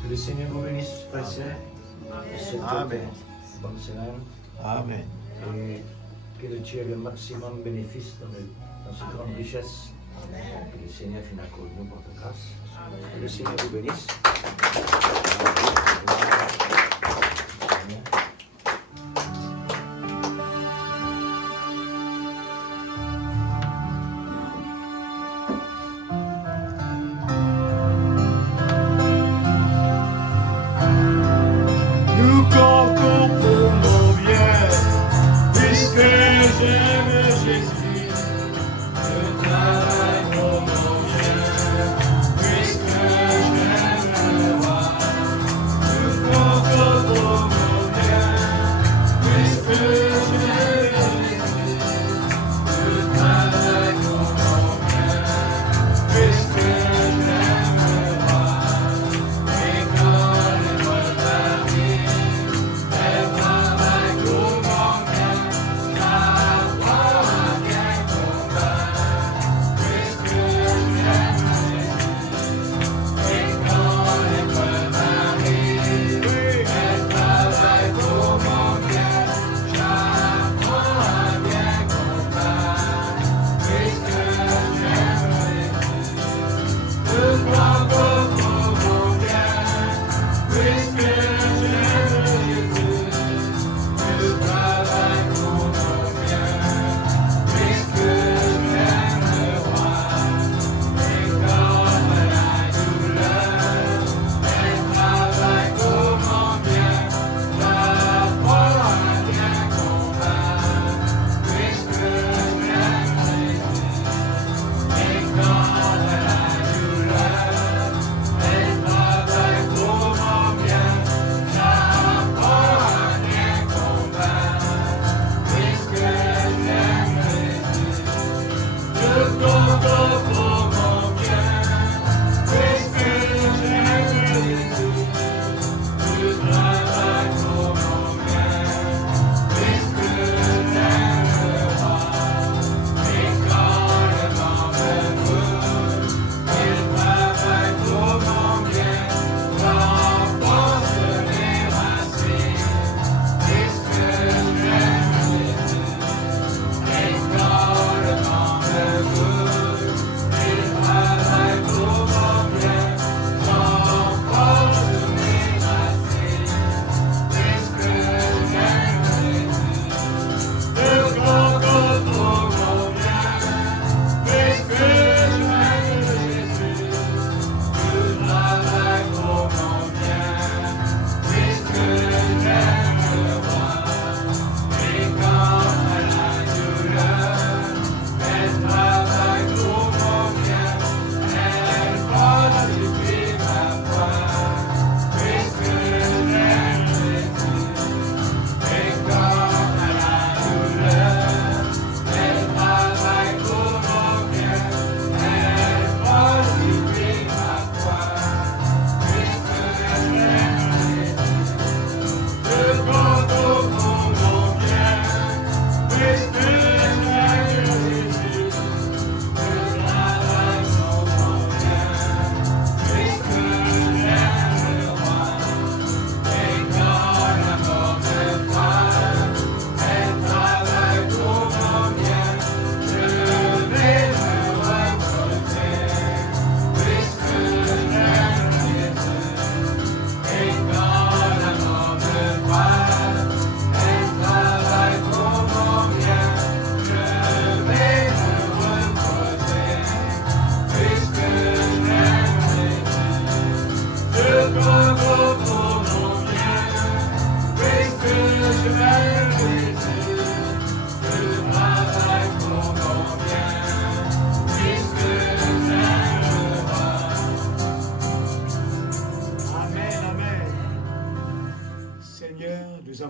Que le Seigneur vous bénisse, frères et sœurs. Amen. Bonne semaine. Amen. Et que Dieu ait le maximum de bénéfices dans cette grande richesse. Que le Seigneur finisse à cause de nous porte grâce. Que le Seigneur vous bénisse. Amen. Nous comptons pour mon bien, puisque j'aime Jésus. Je travaille pour mon bien, puisque j'aime le roi. Nous comptons pour mon bien, puisque j'aime Jésus. Je travaille pour mon bien, puisque j'aime le roi. Et quand les bonnes arrivent, elle travaille pour mon bien.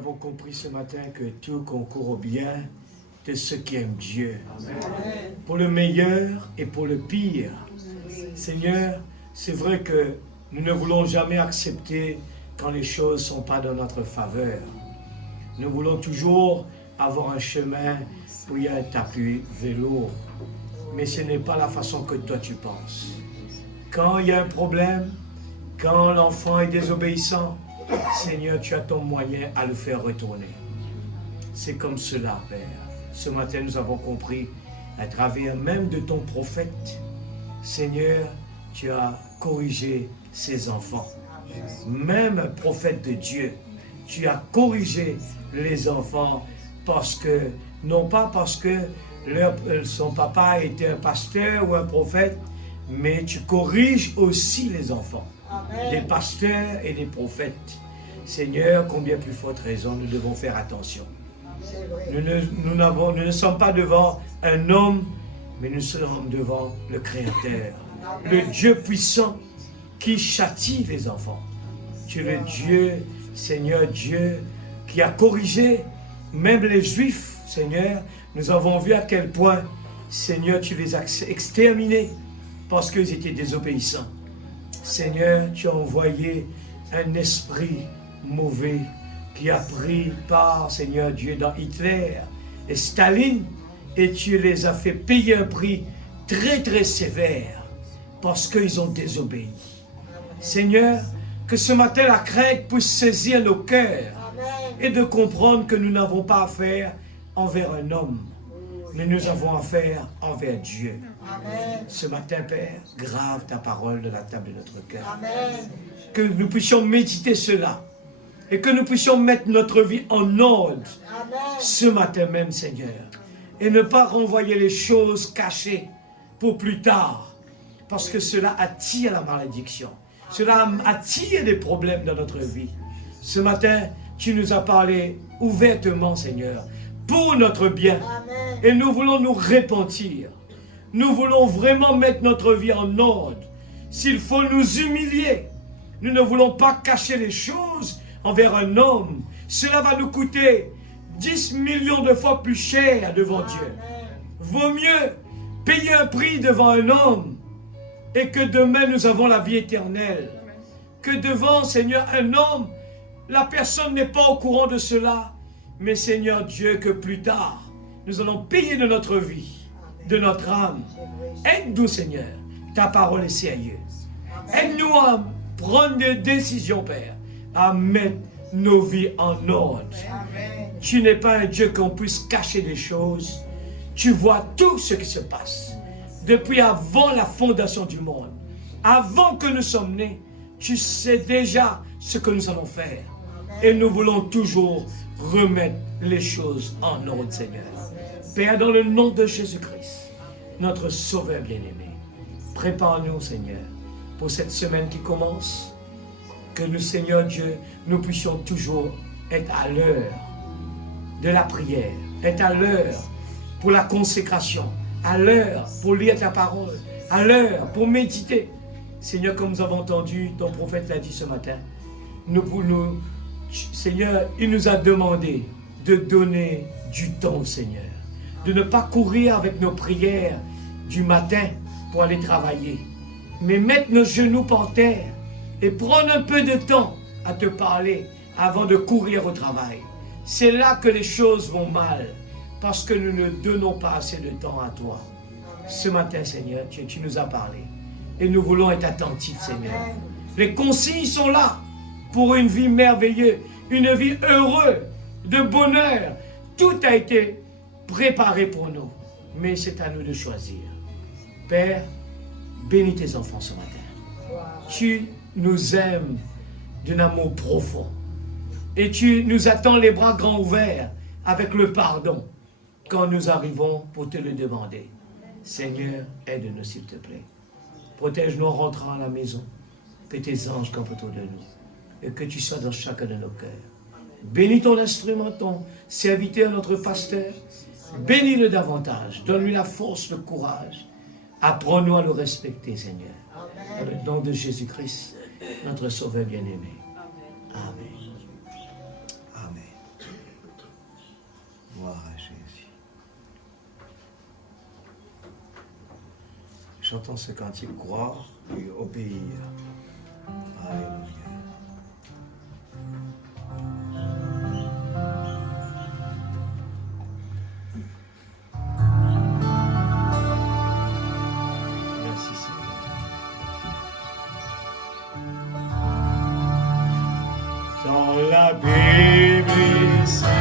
avons compris ce matin que tout concourt au bien de ceux qui aiment Dieu. Pour le meilleur et pour le pire. Seigneur, c'est vrai que nous ne voulons jamais accepter quand les choses ne sont pas dans notre faveur. Nous voulons toujours avoir un chemin où il y a un tapis velours. Mais ce n'est pas la façon que toi tu penses. Quand il y a un problème, quand l'enfant est désobéissant, Seigneur, tu as ton moyen à le faire retourner. C'est comme cela, Père. Ce matin, nous avons compris, à travers même de ton prophète, Seigneur, tu as corrigé ses enfants. Même un prophète de Dieu, tu as corrigé les enfants parce que, non pas parce que son papa était un pasteur ou un prophète, mais tu corriges aussi les enfants. Amen. Des pasteurs et des prophètes. Seigneur, combien plus forte raison nous devons faire attention. C'est vrai. Nous ne sommes pas devant un homme, mais nous sommes devant le Créateur, le Dieu puissant qui châtie les enfants. Tu es le Dieu, Seigneur Dieu, qui a corrigé même les Juifs, Seigneur. Nous avons vu à quel point, Seigneur, tu les as exterminés parce qu'ils étaient désobéissants. Seigneur, tu as envoyé un esprit mauvais qui a pris part, Seigneur Dieu, dans Hitler et Staline, et tu les as fait payer un prix très très sévère parce qu'ils ont désobéi. Seigneur, que ce matin la crainte puisse saisir nos cœurs et de comprendre que nous n'avons pas affaire envers un homme, mais nous avons affaire envers Dieu. Amen. Ce matin, Père, grave ta parole de la table de notre cœur. Amen. Que nous puissions méditer cela et que nous puissions mettre notre vie en ordre Amen. ce matin même, Seigneur, et ne pas renvoyer les choses cachées pour plus tard, parce que cela attire la malédiction, cela attire des problèmes dans notre vie. Ce matin, tu nous as parlé ouvertement, Seigneur, pour notre bien, Amen. et nous voulons nous repentir. Nous voulons vraiment mettre notre vie en ordre. S'il faut nous humilier, nous ne voulons pas cacher les choses envers un homme. Cela va nous coûter 10 millions de fois plus cher devant Dieu. Vaut mieux payer un prix devant un homme et que demain nous avons la vie éternelle. Que devant, Seigneur, un homme, la personne n'est pas au courant de cela. Mais Seigneur Dieu, que plus tard, nous allons payer de notre vie, de notre âme. Aide-nous, Seigneur. Ta parole est sérieuse. Aide-nous à prendre des décisions, Père, à mettre nos vies en ordre. Amen. Tu n'es pas un Dieu qu'on puisse cacher des choses. Tu vois tout ce qui se passe. Depuis avant la fondation du monde, avant que nous sommes nés, tu sais déjà ce que nous allons faire. Et nous voulons toujours remettre les choses en ordre, Seigneur. Père, dans le nom de Jésus-Christ, notre Sauveur bien-aimé, prépare-nous, Seigneur, pour cette semaine qui commence. Que nous, Seigneur Dieu, nous puissions toujours être à l'heure de la prière, être à l'heure pour la consécration, à l'heure pour lire ta parole, à l'heure pour méditer. Seigneur, comme nous avons entendu, ton prophète l'a dit ce matin, Seigneur, il nous a demandé de donner du temps, Seigneur, de ne pas courir avec nos prières du matin pour aller travailler, mais mettre nos genoux par terre et prendre un peu de temps à te parler avant de courir au travail. C'est là que les choses vont mal, parce que nous ne donnons pas assez de temps à toi. Ce matin, Seigneur, tu nous as parlé, et nous voulons être attentifs, Seigneur. Les consignes sont là pour une vie merveilleuse, une vie heureuse, de bonheur. Tout a été préparé pour nous, mais c'est à nous de choisir. Père, bénis tes enfants ce matin. Tu nous aimes d'un amour profond. Et tu nous attends les bras grands ouverts avec le pardon quand nous arrivons pour te le demander. Seigneur, aide-nous s'il te plaît. Protège-nous en rentrant à la maison. Que tes anges campent autour de nous. Et que tu sois dans chacun de nos cœurs. Bénis ton instrument, ton serviteur, notre pasteur. Bénis-le davantage. Donne-lui la force, le courage. Apprends-nous à le respecter, Seigneur. Dans le nom de Jésus-Christ, notre Sauveur bien-aimé. Amen. Amen. Chantons ce cantique, croire et obéir. Alléluia. Merci Seigneur. Dans la Bible ici,